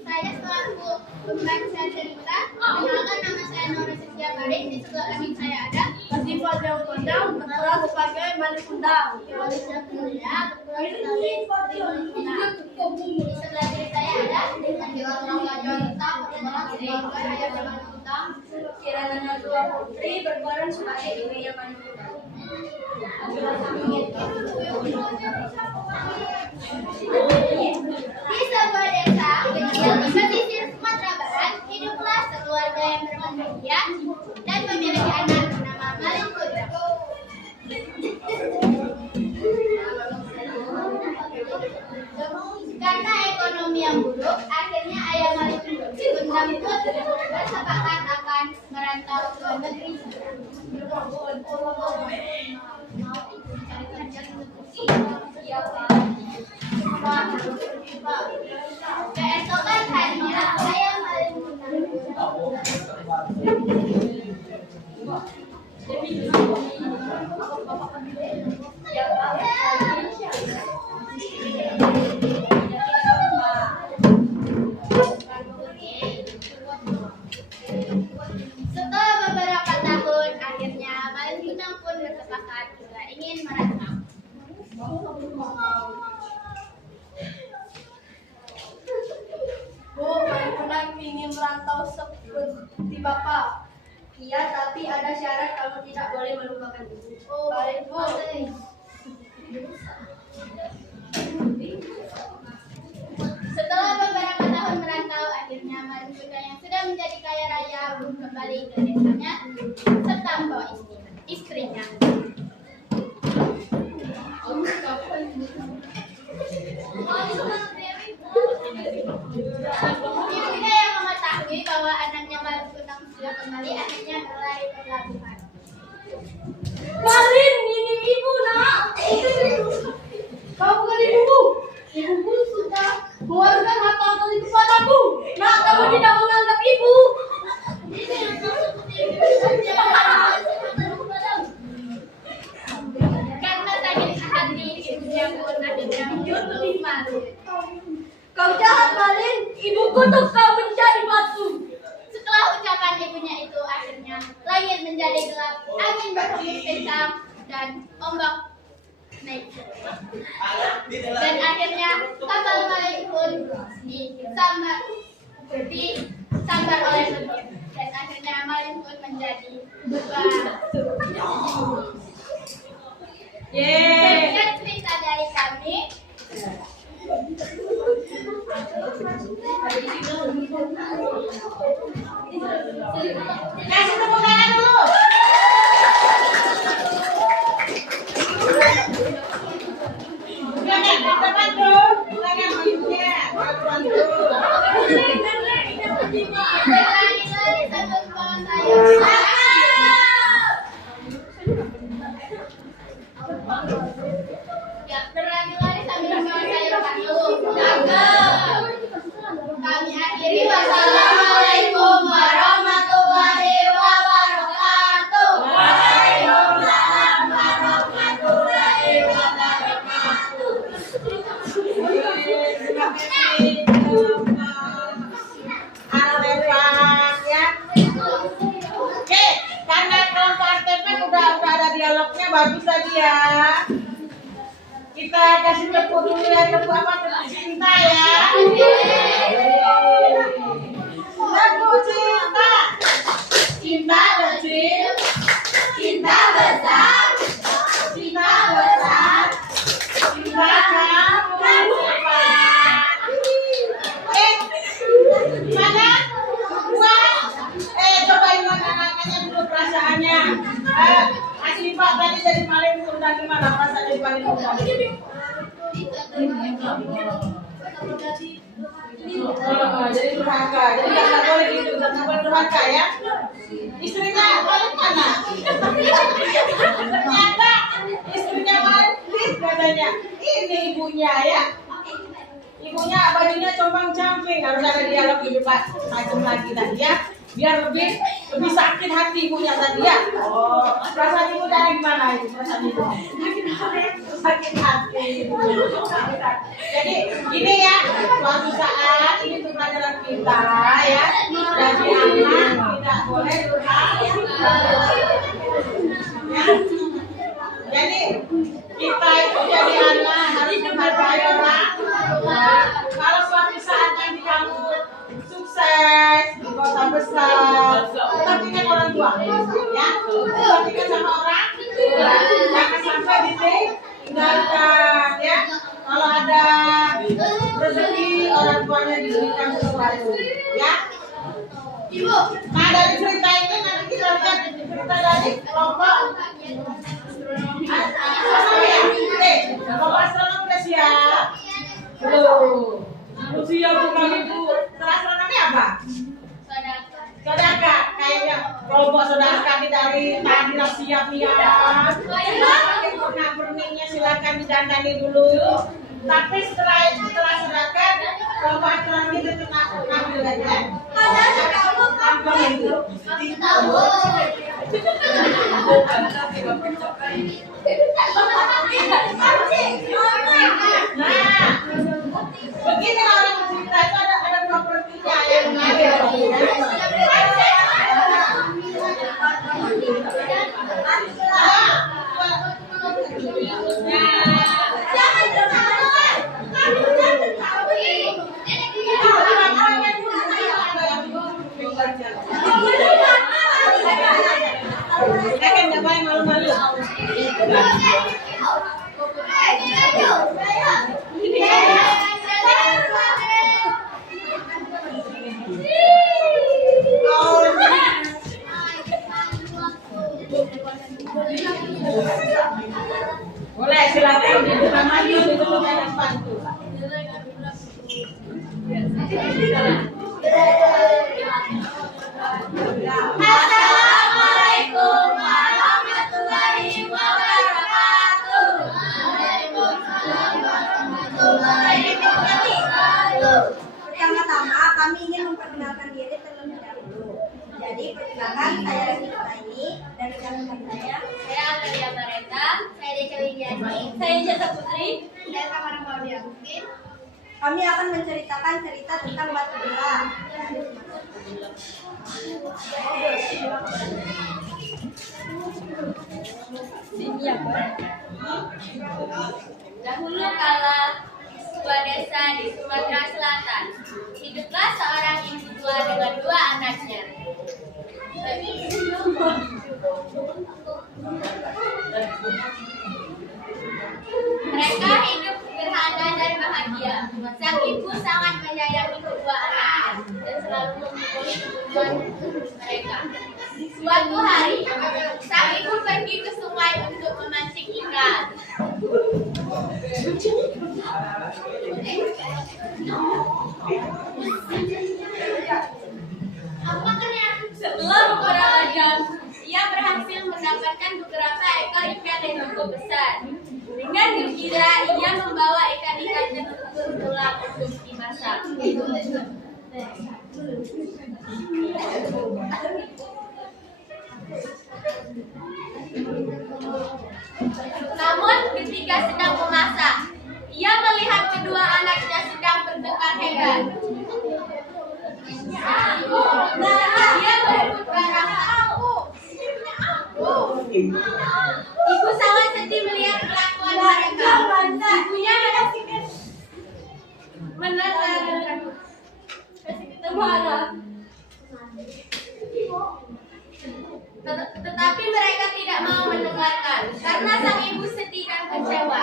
Saya selaku Sebelah kiri saya ada Dewa Tunggal Jonta, perkembangan Sriwaka Ayah Jaman Utang, Kirana Najwa Putri berperan sebagai ibu yang manipulatif. Di sebuah desa kecil di pesisir Sumatera Barat, hiduplah sekeluarga yang berbahagia dan memiliki anak bernama Malin Putra. Karena ekonomi yang buruk, akhirnya ayah Malin Gundam Putri bersepakat akan merantau ke luar negeri. Keesokan harinya, ayah Malin Setelah beberapa tahun, akhirnya Malin Gundam pun bersepakat juga ingin merantau. Bu, Malin Gundam ingin merantau seperti Bapak. Iya, tapi ada syarat kamu tidak boleh melupakan ibu. Oh, Baik, Bu. Setelah beberapa tahun merantau, akhirnya Malin Gundam yang sudah menjadi kaya raya pun kembali ke desanya serta membawa istrinya. Ibunya yang mengetahui bahwa anaknya Malin Gundam sudah kembali, akhirnya berlari ke pelabuhan. Malin, ini ibu, nak. Kamu bukan ibuku. Ibuku sudah mengeluarkan harta itu padaku. Nak, kamu tidak menganggap ibu. Karena sakit hati, ibunya pun akhirnya menyuruh Malin. Kau jahat, Malin. Ibuku tuh kau menjadi batu. Setelah ucapan ibunya itu, akhirnya langit menjadi gelap, angin berhembus kencang, dan ombak naik. Dan akhirnya kapal Malin pun disambar oleh petir. Dan akhirnya Malin pun menjadi batu. Sekian cerita dari kami. Kasih tepuk tangan dulu. Silakan, depan dulu. Silakan ibunya. Berlari-lari sambil membawa sayur. Ya, berlari-lari sambil membawa sayur batu. Kami akhiri. Wassalamualaikum warahmatullahi wabarakatuh. Waalaikumsalam warahmatullahi wabarakatuh. Terima kasih. Al-Fatihah ya. Oke, karena kelompok RTP udah ada dialognya, bagus tadi ya. Kita kasih tepuk dulu ya, tepuk apa? Tepuk cinta ya. Tepuk cinta. Cinta kecil, cinta besar, cinta besar, cinta kamu depan. Mana? Cobain mana anaknya dulu perasaannya. Asli Pak tadi jadi Malin Gundam, gimana rasanya di Malin Gundam? Jadi durhaka, jadi nggak boleh gitu, nggak boleh durhaka ya. Istrinya Malin mana? Ternyata istrinya Malin katanya ini ibunya ya. Ibunya bajunya compang-camping, harus ada dialog lebih tajam lagi tadi ya. Biar lebih sakit hati ibunya tadi ya. Oh, perasaan ibu dari gimana itu? Perasaan ibu sakit hati. Jadi ini ya, suatu saat ini untuk pelajaran kita ya. Jadi anak tidak boleh durhaka. Ya. Jadi kita itu jadi anak harus menghargai orang besar. Tetapi kan orang tua, ya. Tetapi kan sama orang tua. Jangan sampai ditinggalkan, ya. Kalau ada rezeki orang tuanya diberikan sesuatu, ya. Ibu, nah dari cerita ini nanti kita lihat cerita dari kelompok astronomi ya. Oke, kelompok astronomi udah siap? Belum. Belum siap bukan ibu. Setelah astronomi apa? Sodaka. Kayaknya kelompok sodaka ini dari tadi udah siap nih ya. Pakai pernak-perniknya silakan didandani dulu. Tapi setelah sodaka, kelompok astronomi itu ngambil lagi ya. Nah, begini orang cerita itu ada propertinya yang mengalir. Boleh silakan dibuka maju dulu dengan bantu. Assalamualaikum warahmatullahi wabarakatuh. Pertama-tama kami ingin memperkenalkan diri terlebih dahulu. Jadi perkenalkan saya Rafika ini dan rekan-rekan saya. Saya Amelia Bareta, saya Deca Widiani, Saya Jasa Putri. saya Tamara Maudia Mungkin. Kami akan menceritakan cerita tentang batu bela. Dahulu kala sebuah desa di Sumatera Selatan, hiduplah seorang ibu tua dengan dua anaknya. Mereka hidup sederhana dan bahagia. Sang ibu sangat menyayangi kedua anaknya dan selalu memukuli kebutuhan mereka. Suatu hari, sang ibu pergi ke sungai untuk memancing ikan. Setelah beberapa jam, ia berhasil mendapatkan beberapa ekor ikan yang cukup besar. Dengan gembira, ia membawa ikan-ikan tersebut pulang untuk dimasak. Namun, ketika sedang memasak, ia melihat kedua anaknya sedang bertengkar hebat. Dia berebut barang aku. Ibu sangat sedih melihat kelakuan mereka. Ibunya tetapi mereka tidak mau mendengarkan karena sang ibu sedih dan kecewa.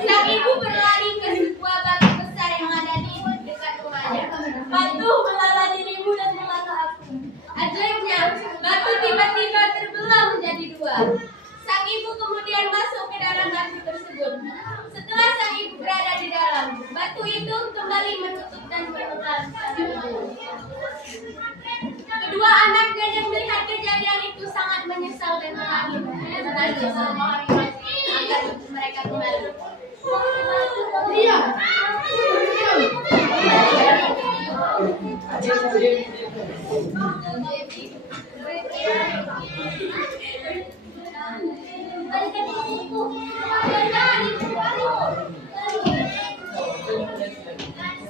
Sang ibu berlari ke sebuah batu besar yang ada di dekat rumahnya. Batu, belah dirimu dan belah aku. Ajaibnya, batu tiba-tiba terbelah menjadi dua. Sang ibu kemudian masuk ke dalam batu tersebut. Setelah sang ibu berada di dalam, batu itu kembali menutup dan menelan sang ibu. Kedua anaknya yang melihat kejadian itu sangat menyesal dan menangis memohon agar mereka kembali.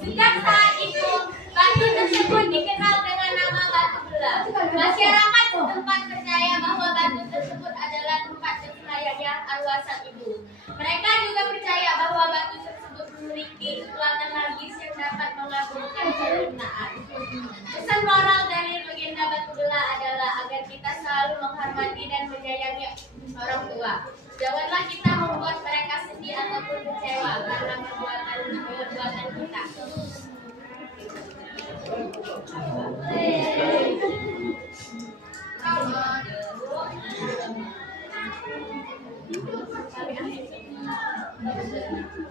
Sejak saat itu, batu tersebut dikenal dengan nama batu belah. Masyarakat setempat percaya bahwa batu tersebut adalah tempat tersemayanya arwah sang ibu. Mereka juga percaya bahwa batu tersebut memiliki kekuatan magis yang dapat mengabulkan permintaan. Pesan moral dari legenda batu bela adalah agar kita selalu menghormati dan menyayangi orang tua. Janganlah kita membuat mereka sedih ataupun kecewa karena perbuatan kita.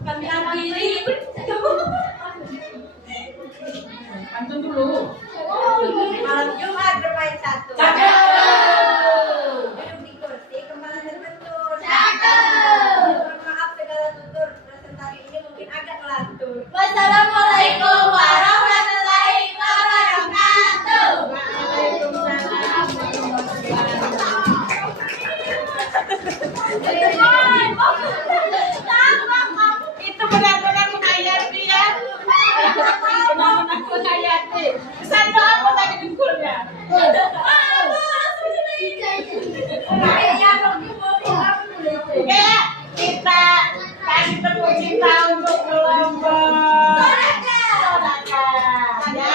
Kami akhiri. Pantun dulu. Malam Jumat bermain satu. Cakep. Duduk di kursi, kepala terbentur. Cakep. Maaf segala tutur, presentasi ini mungkin agak melantur. Wassalamualaikum warahmatullahi wabarakatuh. Itu benar-benar menghayati ya. Benar-benar menghayati. Pesan doa apa tadi dengkulnya? Oke, kita kasih tepuk cinta untuk kelompok Sodaka. Ya.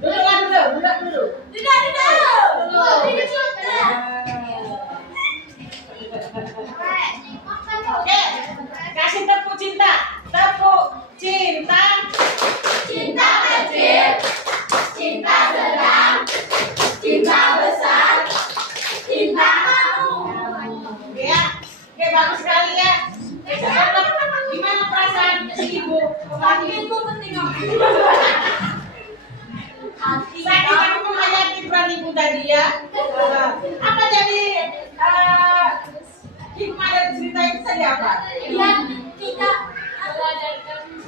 Duduk dulu. Oke, kasih tepuk cinta. Tepuk cinta. Cinta kecil, cinta sedang, cinta besar, cinta kamu. Ya, oke bagus sekali ya. Gimana perasaan si ibu? Ibu penting Saya kan menghayati peran ibu tadi ya. Apa jadi hikmah dari cerita itu tadi apa? dan kita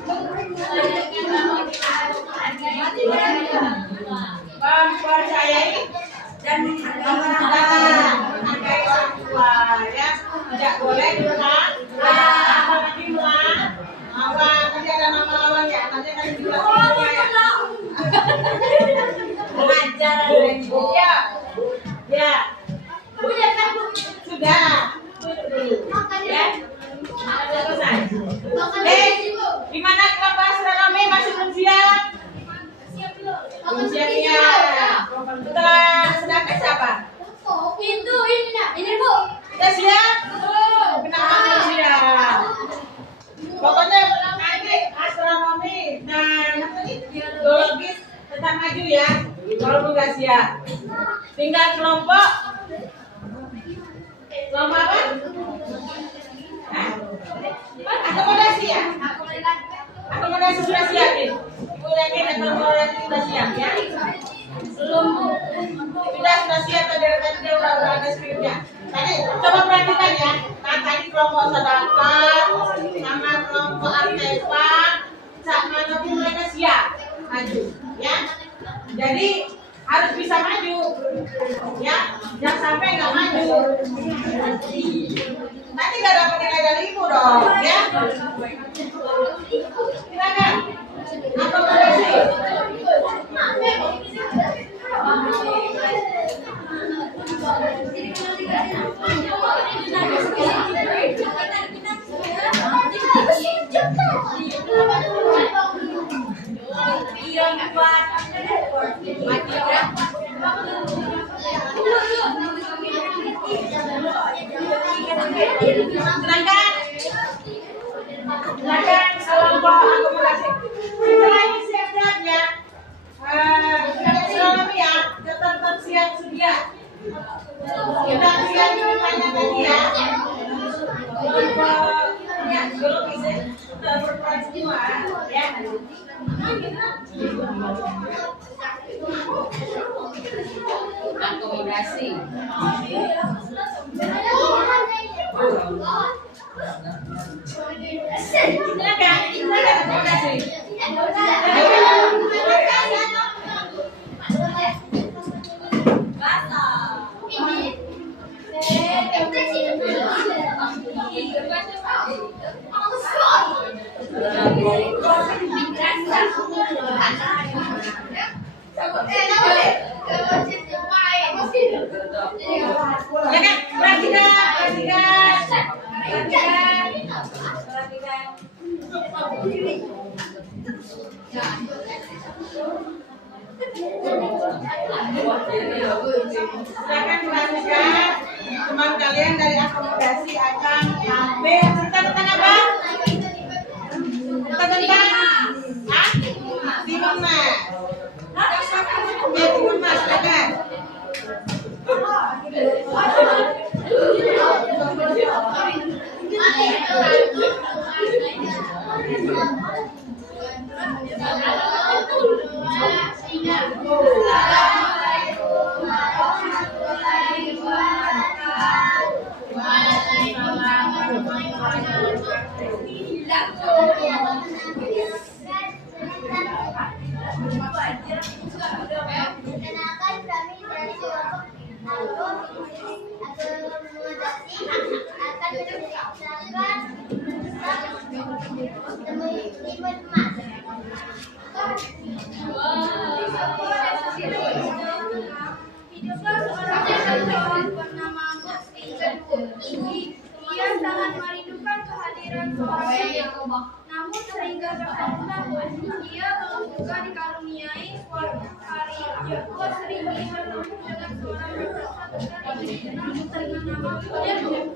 mengadakan bahwa kita harus menghargai orang tua. Mempercayai dan menghargai orang tua ya. Tidak boleh durhaka, apalagi melawan. Nanti ada nama lawannya, nanti akan dibilang ya. Mengajar Ya, ya. Sudah. Ya. Selesai. Gimana kelompok astronomi masih belum siap? Belum siap ya. Setelah sedangkan siapa? Ini Bu. Sudah siap? Kenapa belum siap? Pokoknya nanti astronomi dan geologis tetap maju ya. Kalau nggak siap, tinggal kelompok apa? Hah? Akomodasi ya? Akomodasi sudah siap nih. Ibu yakin akomodasi sudah siap ya? Belum. Sudah siap tadi rekannya udah ada skripnya. Tadi coba perhatikan ya. Nah tadi kelompok Sodaka sama kelompok artefak sama nanti mereka siap maju ya. Jadi harus bisa maju ya. Jangan sampai nggak maju. Nanti nggak dapat nilai dari ibu dong ya. Silakan. Akomodasi. Silakan kelompok akomodasi. Setelah ini siap-siap ya. Selalu ya, tetap siap sedia. Kita siap ditanya tadi ya. Ya, belum bisa. Kita berperan semua ya. Akomodasi. Silakan akomodasi. Silakan, perhatikan. Silakan perhatikan teman kalian dari akomodasi akan ambil cerita tentang apa? Cerita tentang Timun Mas. Ya, Timun Mas, silakan. Perkenalkan kami dari kelompok akomodasi akan menceritakan Timun Mas. Hiduplah seorang bernama Gusti Genut. Ia sangat merindukan kehadiran seorang ibu. Namun sehingga bertahun-tahun ia belum juga dikaruniai suatu hari. Ia sering bertemu dengan seorang raksasa besar yang dikenal dengan nama Genut.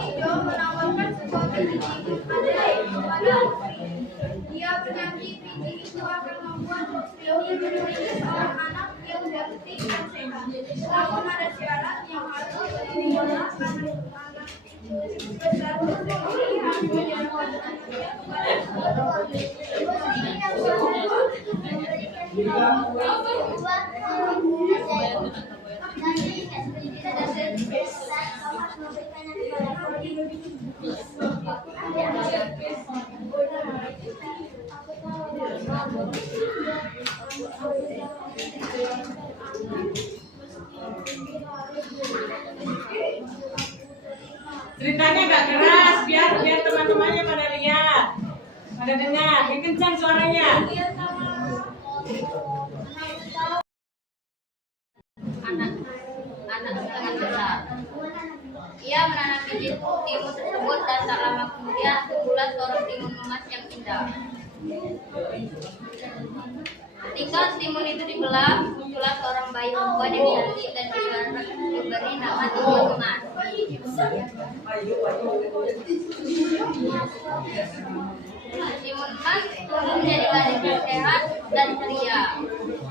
Ijo menawarkan sebuah biji kedelai kepada Putri. Dia berjanji biji itu akan membuat Putri memiliki seorang anak yang bersih dan sehat. Namun ada syarat yang harus dilakukan anak itu besar Putri harus menyerahkan anaknya kepada Putri. Ceritanya agak keras biar teman-temannya pada lihat, pada dengar, yang kencang suaranya. Anak setengah besar. Ia menanam biji timun tersebut dan tak lama kemudian tumbuhlah seorang timun emas yang indah. Ketika timun itu dibelah, muncullah seorang bayi perempuan yang cantik dan diberi nama Timun Emas. Timun Emas tumbuh menjadi bayi yang sehat dan ceria.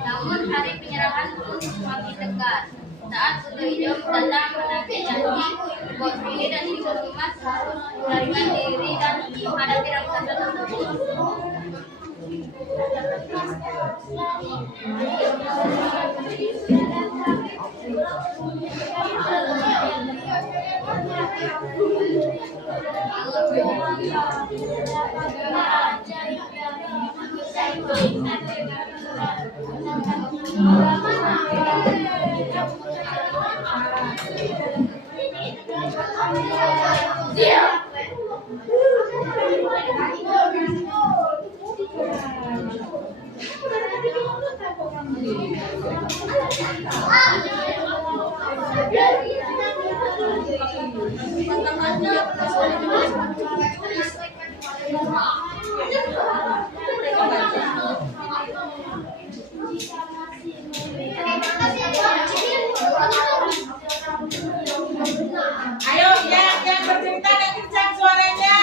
Namun hari penyerahan pun semakin dekat. Saat Kutu Hijau datang menagih janji, Bos Willy dan Timun Emas harus melarikan diri dan menghadapi raksasa tersebut. Ayo, yang bercerita dan kencang suaranya.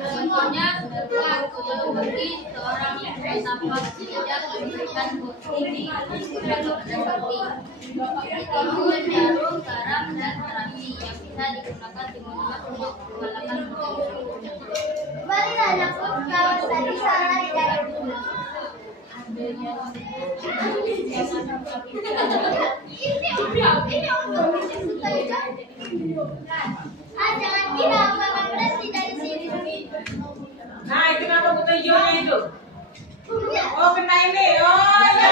Semuanya setelah sebelum pergi, seorang tampak bijak memberikan bukti kepada Sakti. Timun, jarum, garam, dan terasi yang bisa digunakan Timun Emas untuk mengalahkan musuh. Kembali anakku, kalau tadi salah dari dulu. Jangan kira Bapak berhenti dari sini. Nah, itu kenapa Kutu Hijaunya itu? Oh, kena ini. Oh, ya.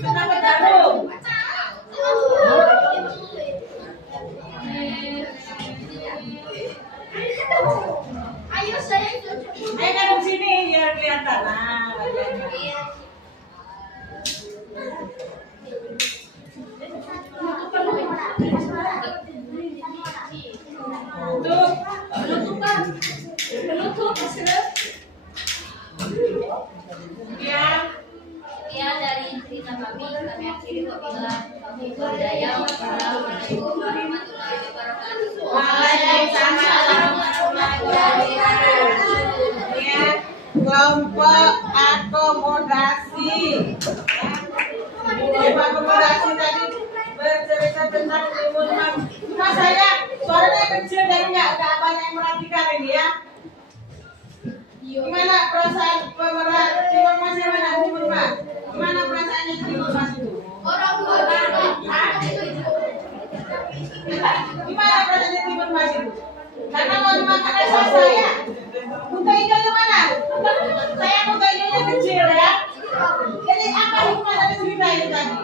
Kenapa jarum? Ayo saya Ayo kadung sini biar kelihatan. Nah, tuh, ya. Sekian dari cerita kami akhiri wabillahi hidayah. Wassalamualaikum warahmatullahi wabarakatuh. Waalaikumsalam warahmatullahi wabarakatuh. Ya, kelompok akomodasi. Kelompok akomodasi tadi bercerita tentang timun mas. Mas saya suaranya kecil dan nggak banyak yang merhatikan ini ya. Gimana perasaan pemeran timun mas yang mana timun mas? Gimana perasaannya timun mas itu? Orang tua Gimana perasaannya timun mas itu? Karena mau dimakan rasa saya. Buka hidungnya mana? Saya buka hidungnya kecil ya. Jadi apa hikmah dari cerita itu tadi?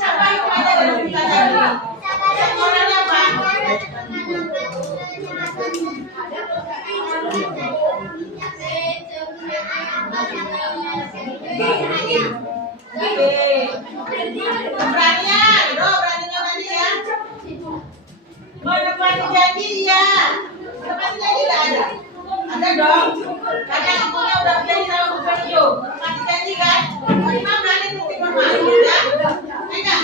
Apa hikmah dari cerita tadi? Sebenarnya apa? Beranian, bro, beraninya tadi ya. Mau nepati janji ya. Nepati janji nggak ada? Ada dong. Kakak ibunya udah berjanji sama gubernur. Nepati janji kan? Mau berani bukti permalu ya? Enggak.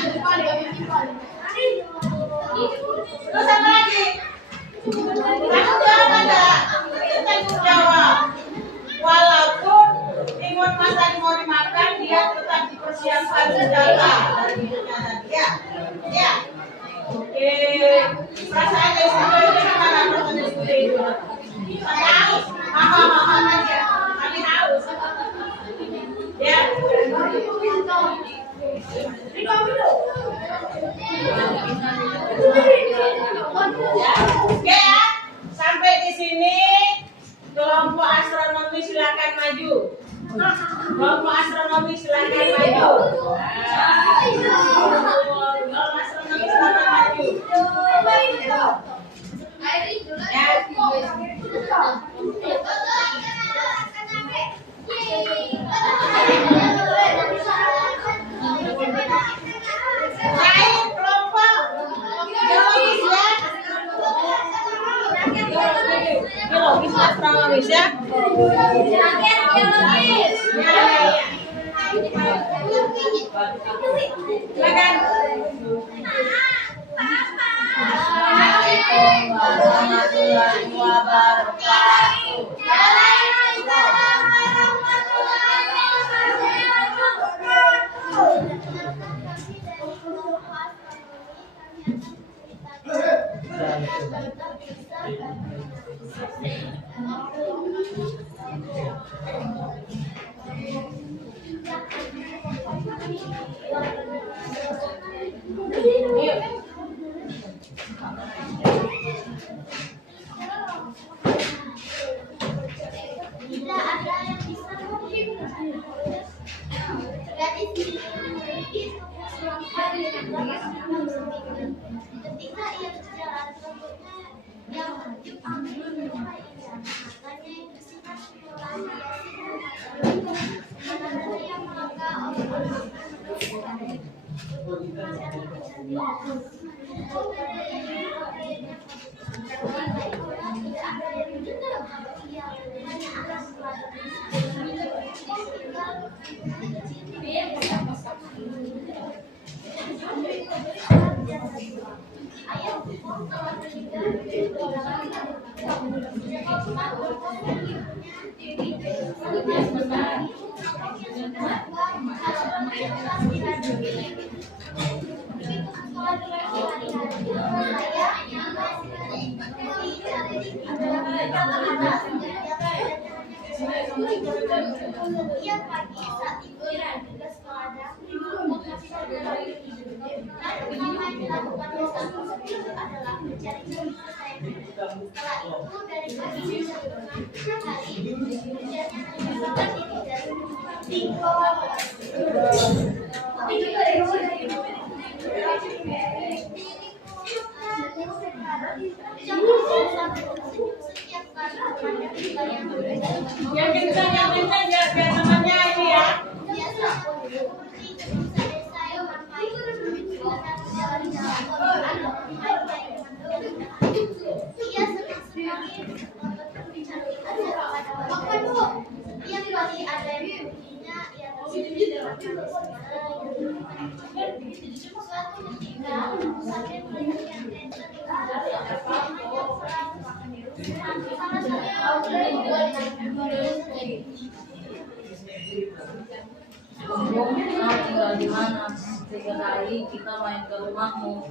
Terus apa lagi? Tanggung jawab ada. Tanggung jawab. Walaupun timun mas tadi mau dimakan, dia tetap dipersiapkan senjata dari hidupnya tadi ya. Ya. Oke. Perasaan dari situ itu gimana perasaan dari situ itu? Masih haus. Mahal aja. Kami haus. Ya. Oke ya. Sampai di sini kelompok astronomi silakan maju. Kelompok astronomi silakan maju. Kelompok astronomi silakan maju. Baik, kelompok geologis ya. Geologis astronomis ya. Silakan. Assalamualaikum warahmatullahi wabarakatuh. Tidak ada yang bisa menghibur. Gadis ini memiliki ketika ia berjalan rambutnya yang lanjut ambil matanya yang bersifat mana yang maka Kemudian pagi saat ibu bertugas mengadang, pertama yang dilakukan saat tersebut adalah mencari cerita Setelah itu dari pagi sampai hari hujannya menyebabkan diri Yang kencang biar temannya ini ya. Kau tinggal di mana? 3 hari kita main ke rumahmu.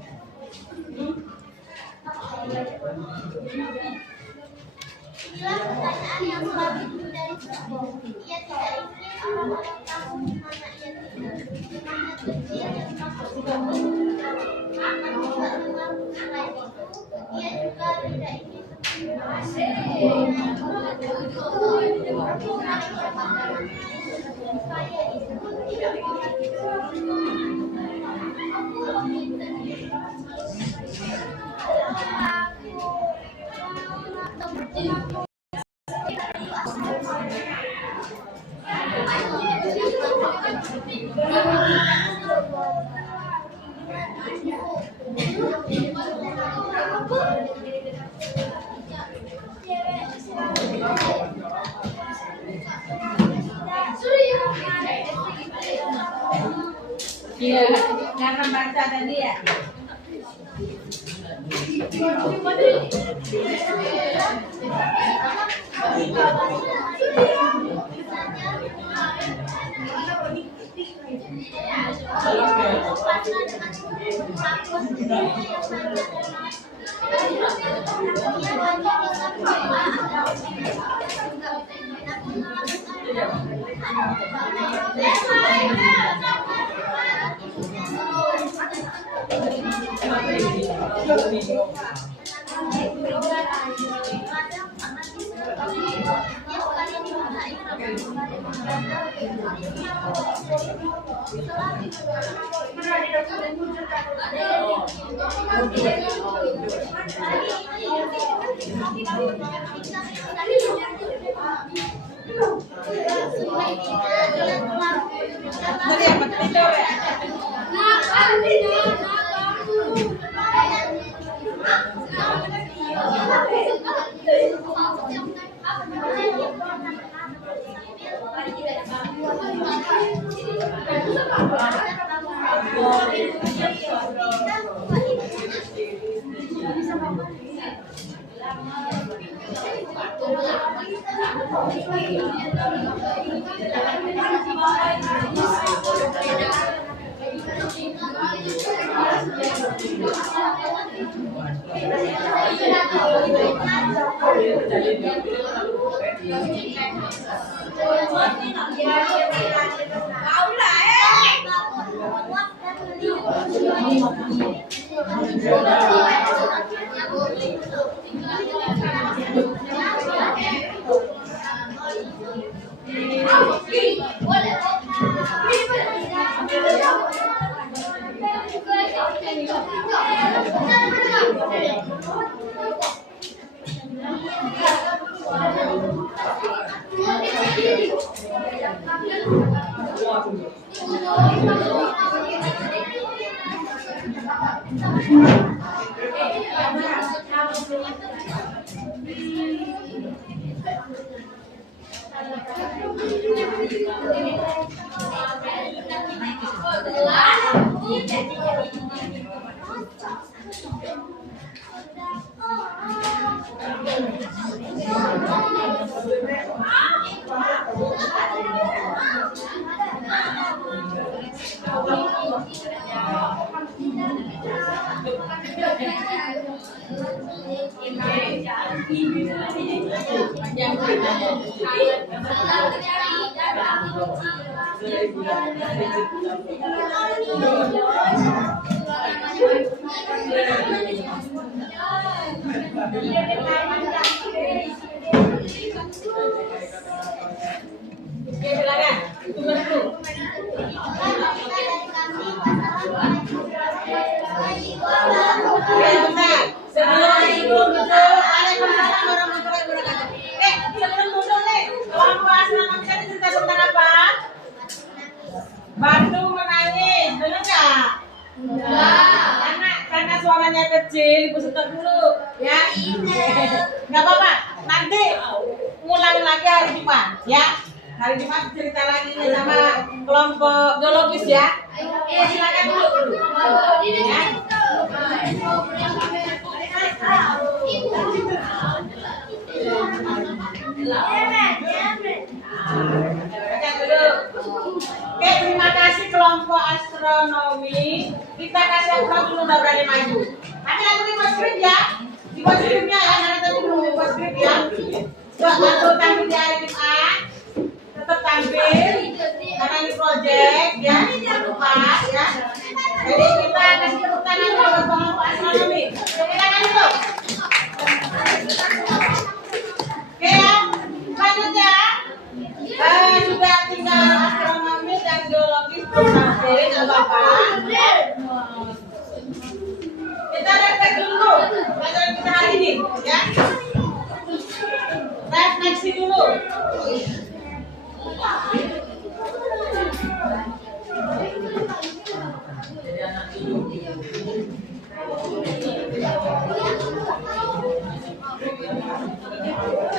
Inilah pertanyaan yang selalu timbul dari Bobo. Ia tidak ingin orang-orang tahu di mana ia tinggal. Rumahnya kecil yang masuk Bobo. Akan juga rumah selain itu, ia juga tidak ingin supaya itu tidak Iya, karena baca tadi ya. Tadi apa tidur ya? Oke, silakan. Tunggu dulu. Oke, bentar. Sebelum duduk, Waalaikumsalam warahmatullahi wabarakatuh. Sebelum duduk nih, kelompok asrama kita cerita tentang apa? Batu menangis, benar nggak? Karena suaranya kecil, ibu stop dulu, ya. Nggak apa-apa, nanti ngulang lagi hari Jumat, ya. Hari Jumat cerita lagi nih sama kelompok geologis, ya. Silakan dulu. Ya. Oke, terima kasih kelompok astronomi. Kita kasih upload dulu, udah berani maju. Nanti dibuat skrip ya. Dibuat skripnya ya, nanti dulu dibuat skrip ya. Waktu tampil di hari Jumat, tetap tampil. Karena ini project ya, jangan lupa ya. Jadi kita kasih tepuk tangan buat kelompok astronomi. Tepuk tangan dulu. Oke ya, lanjut ya. Sudah tinggal astronomi dan geologi tampil, nggak apa-apa. Kita refleks dulu pelajaran kita hari ini, ya. Refleksi dulu.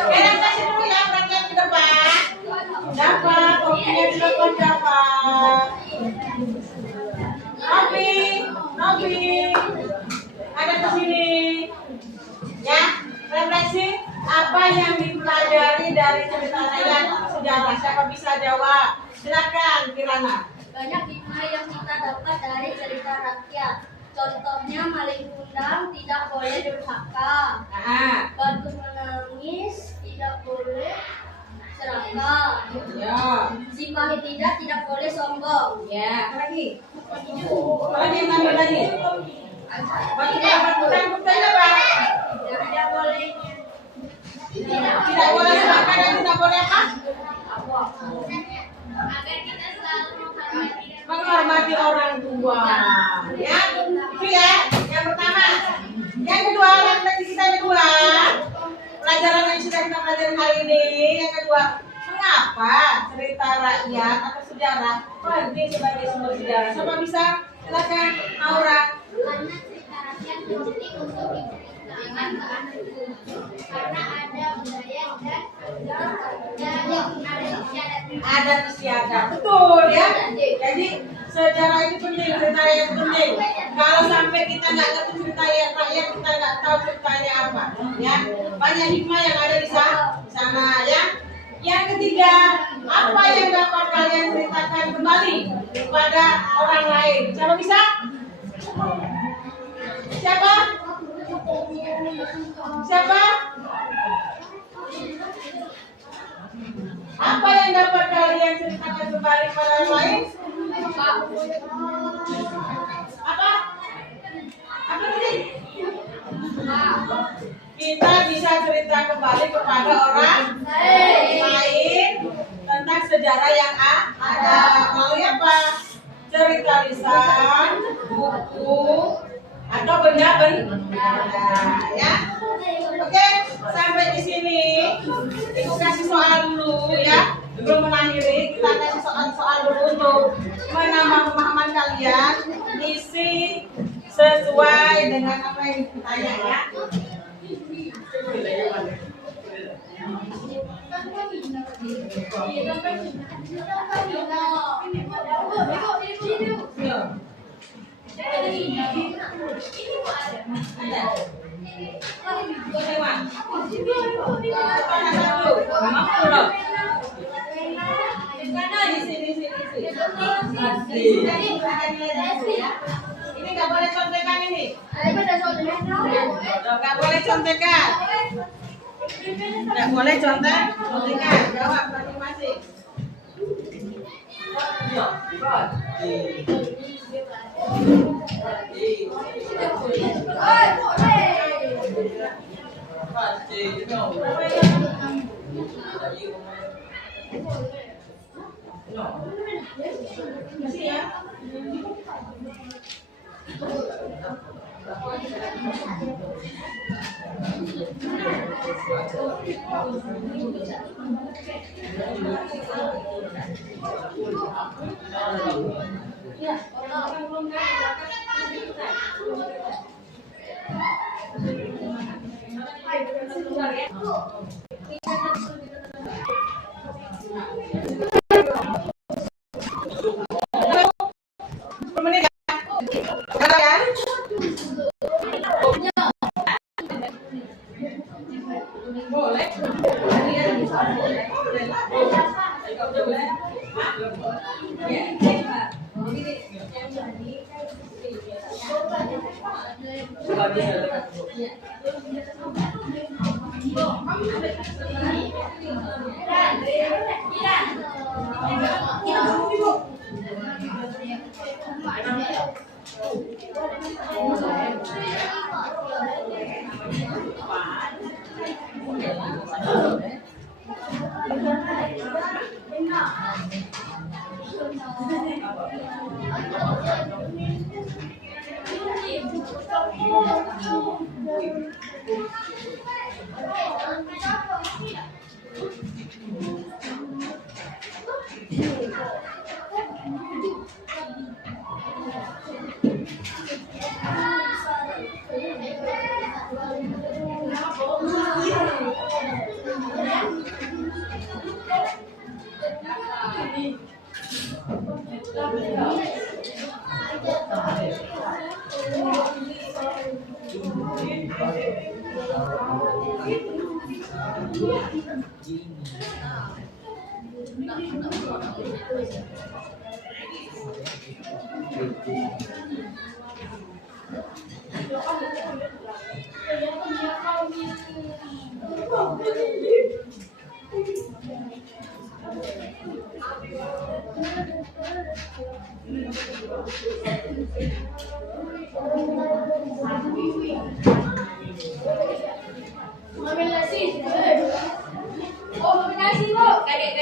Refleksi dulu ya, perhatian ke depan. Dapat, kopinya di depan dapat. Nobi, ada di sini. Ya, refleksi apa yang dipelajari dari cerita rakyat sejarah? Siapa bisa jawab? Silakan, Kirana. Banyak hikmah yang kita dapat dari cerita rakyat. Contohnya maling kundang tidak boleh durhaka. Batu menangis tidak boleh serakah. Ya. Si pahit tidak boleh sombong. Ya. Apa lagi? Apa lagi yang tambah tadi? Batu tangkutnya apa? Tidak boleh. Tidak boleh serakah dan tidak boleh apa? Agar kita selalu Menghormati orang tua. Ya, itu ya. Yang pertama. Yang kedua, refleksi kita yang kedua. Pelajaran yang sudah kita pelajari hari ini. Yang kedua, mengapa cerita rakyat atau sejarah penting sebagai sumber sejarah? Siapa bisa? Silakan, Aura. Karena cerita rakyat penting untuk diperkenalkan ke anak cucu. Karena ada budaya dan Adat istiadat. Betul ya. Jadi sejarah itu penting, cerita rakyat penting. Kalau sampai kita nggak ngerti cerita rakyat, kita nggak tahu ceritanya apa. Ya, banyak hikmah yang ada di sana ya. Yang ketiga, apa yang dapat kalian ceritakan kembali kepada orang lain? Siapa bisa? Siapa? Siapa? Apa yang dapat kalian ceritakan kembali kepada orang lain? Apa? Apa tadi? Kita bisa cerita kembali kepada orang lain tentang sejarah yang ada. Melalui apa? Cerita lisan, buku, atau benda-benda ya. Oke, sampai di sini Ibu kasih soal dulu ya. Sebelum mengakhiri, kita kasih soal dulu untuk menambah pemahaman kalian. Isi sesuai dengan apa yang ditanya ya. Ini nggak boleh contekan ini. Nggak boleh contekan. Nggak boleh contekan. Jawab masing-masing. Kasih ya. Boleh. Ambil nasi. Oh, ambil nasi, Bu. Kadek.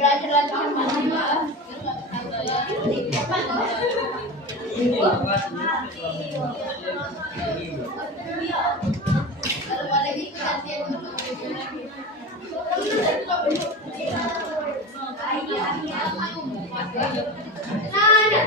Belajar lagi sama Nah,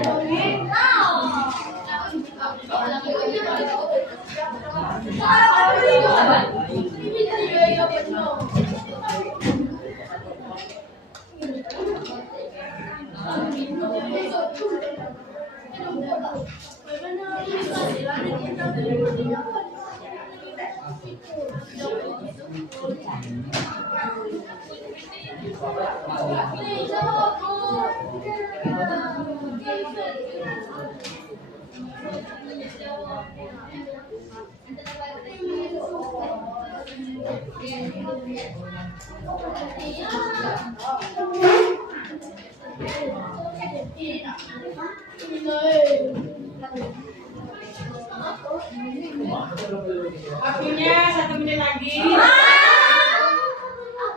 Waktunya 1 menit lagi.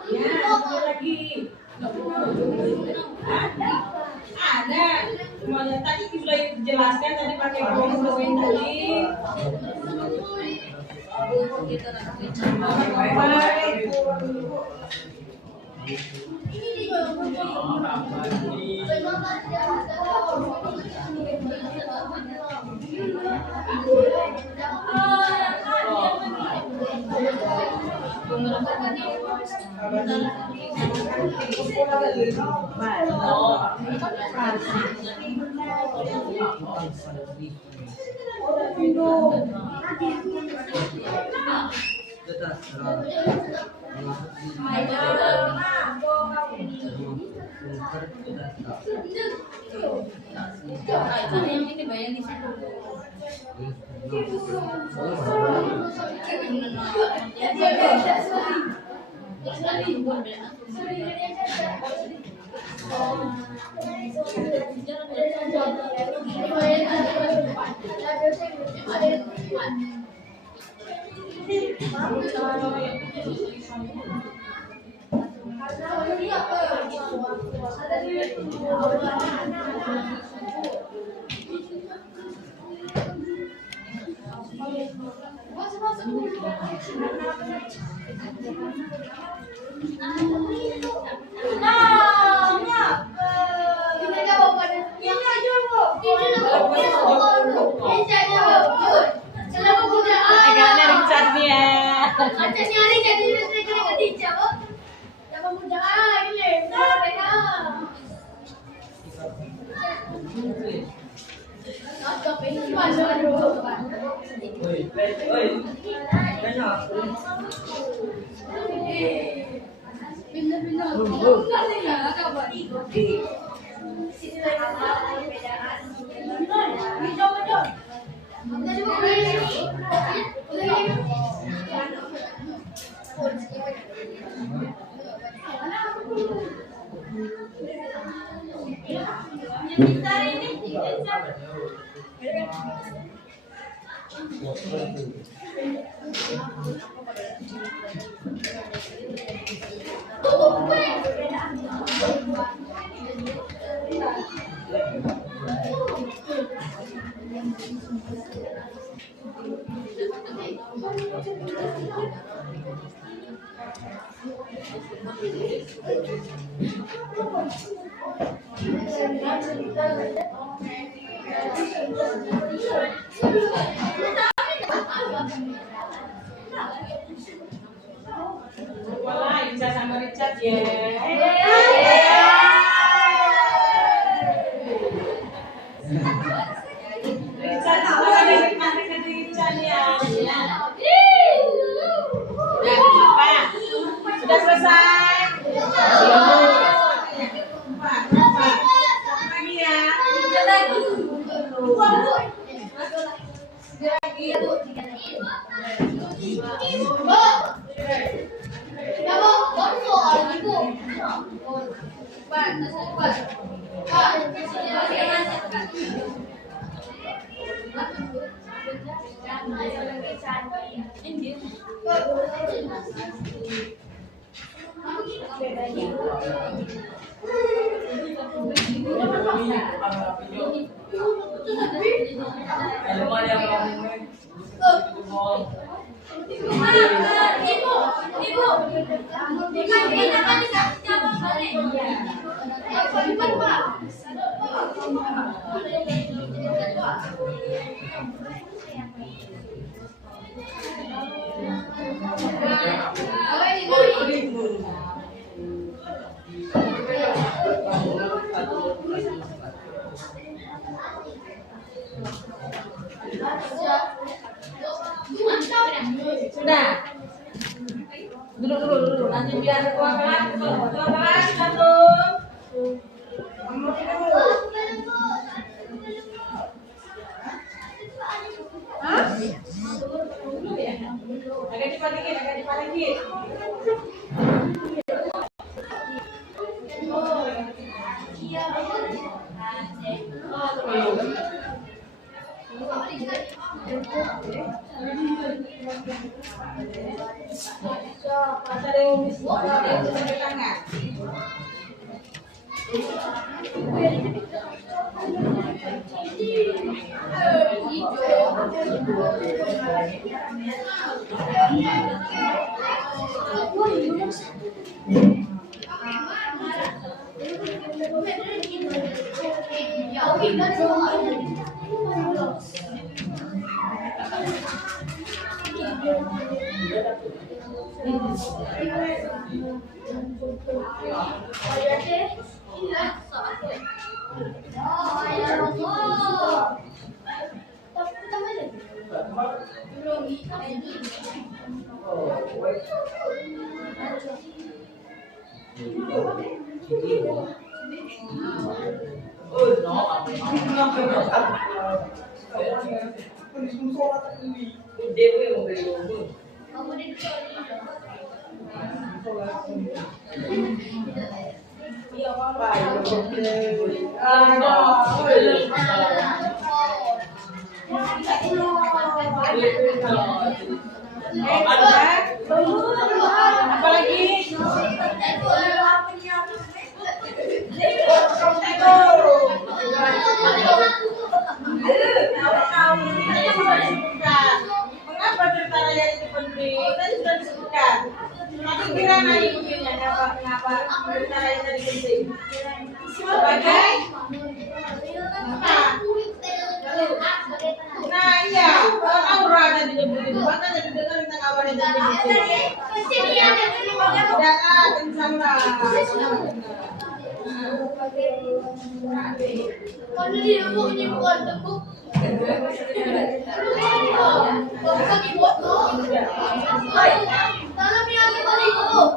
Ya, 1 menit lagi. Ada. Semuanya tadi sudah dijelaskan tadi pakai poin tadi. Agak Richard nih ya. Wala, Ica sama Richard ya. Richard itu ada nanti ke Richard ya. Ya, apa? Sudah selesai. Lagi ya. Sudah. Duduk dulu. dulu, nanti biar ketua kelas satu. Agak cepat dikit. Ada yang sampai tangan. Mengapa cerita rakyat itu penting? Tadi sudah disebutkan. Tapi kira nanti begini, kenapa cerita rakyat tadi penting? Sebagai nah iya, aura tadi disebut. Makanya didengar tentang aura tadi disebut. Jangan kencanglah. Kalau dia mau bukan tepuk. Bukan ibu. Dalam yang kita ibu.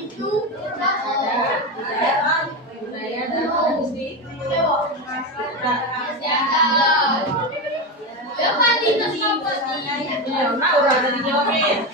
Itu budaya dan mesti nah udah ada dijawabin.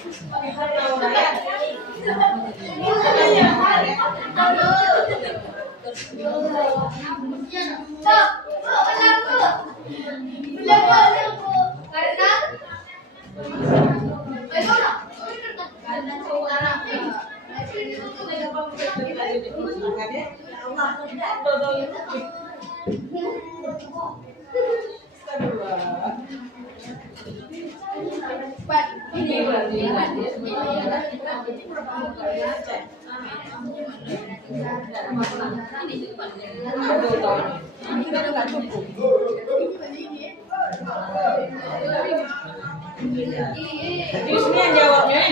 Di sini yang jawabnya.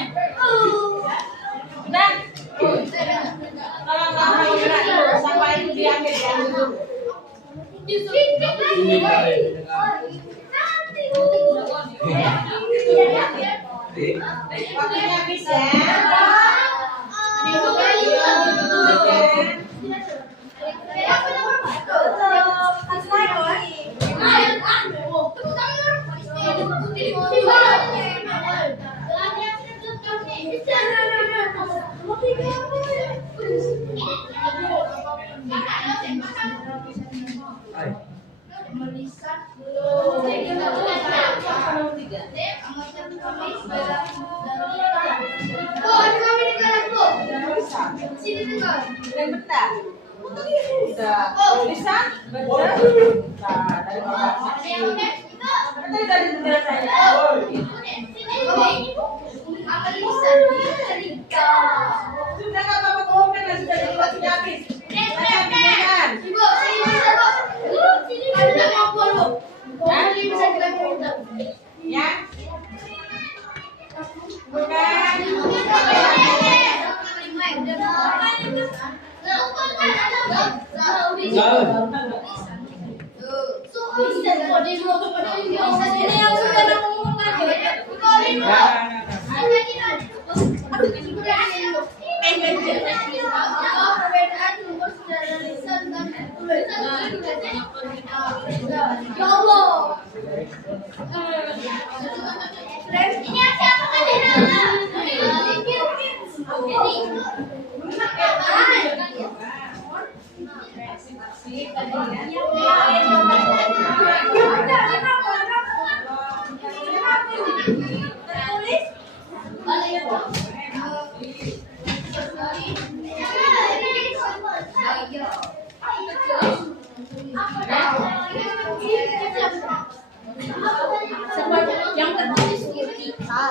Nah, kalau nggak sampai itu diambil dulu. Waktunya bisa. Udah bisa baca? Nah, dari bapak dari saya. Sudah nggak apa-apa komen sudah waktunya habis. Ya. Ini yang sudah ngomong lagi. Perbedaan nomor secara lisan dan tulisan. Ya Allah. Ini siapa kan Yang tertulis kita.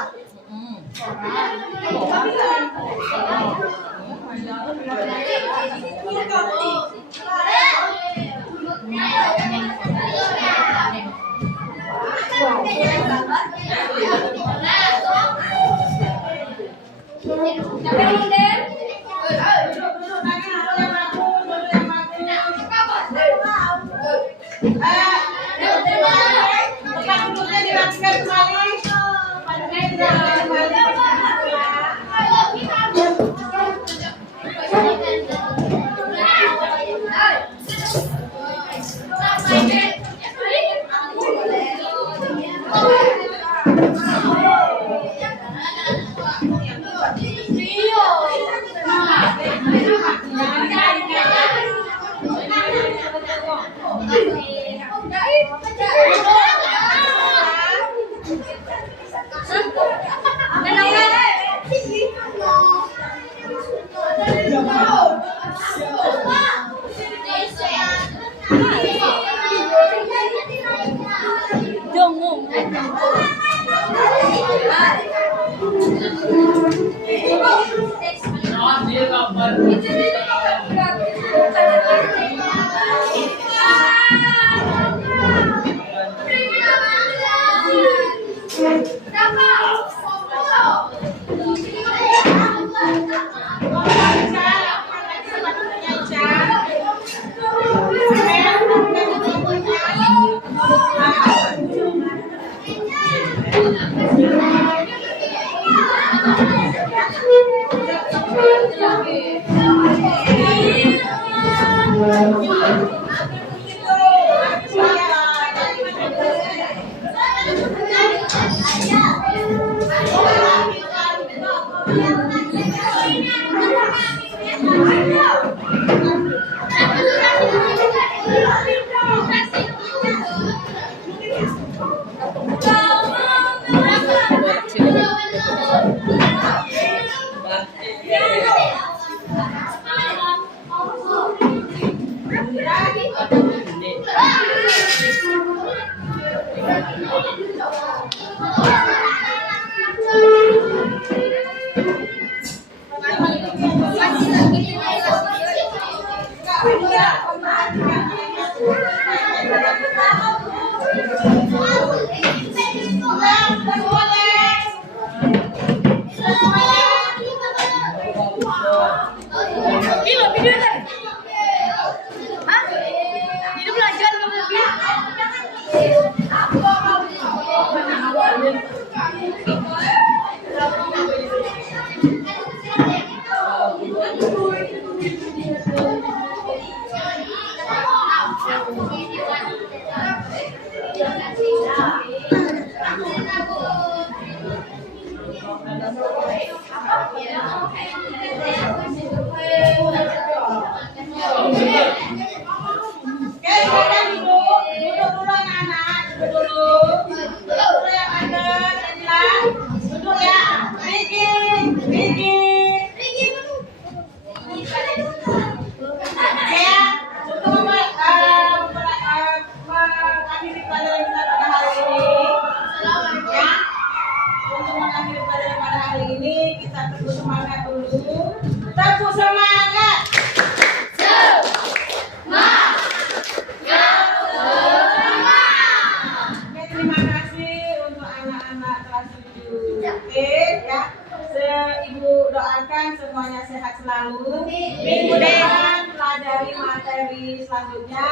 Ibu doakan semuanya sehat selalu, minggu depan mempelajari materi selanjutnya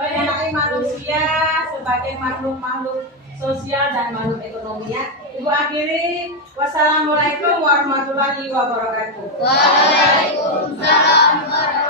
mengenai manusia sebagai makhluk-makhluk sosial dan makhluk ekonomi ya. Ibu akhiri, wassalamualaikum warahmatullahi wabarakatuh. Waalaikumsalam warahmatullahi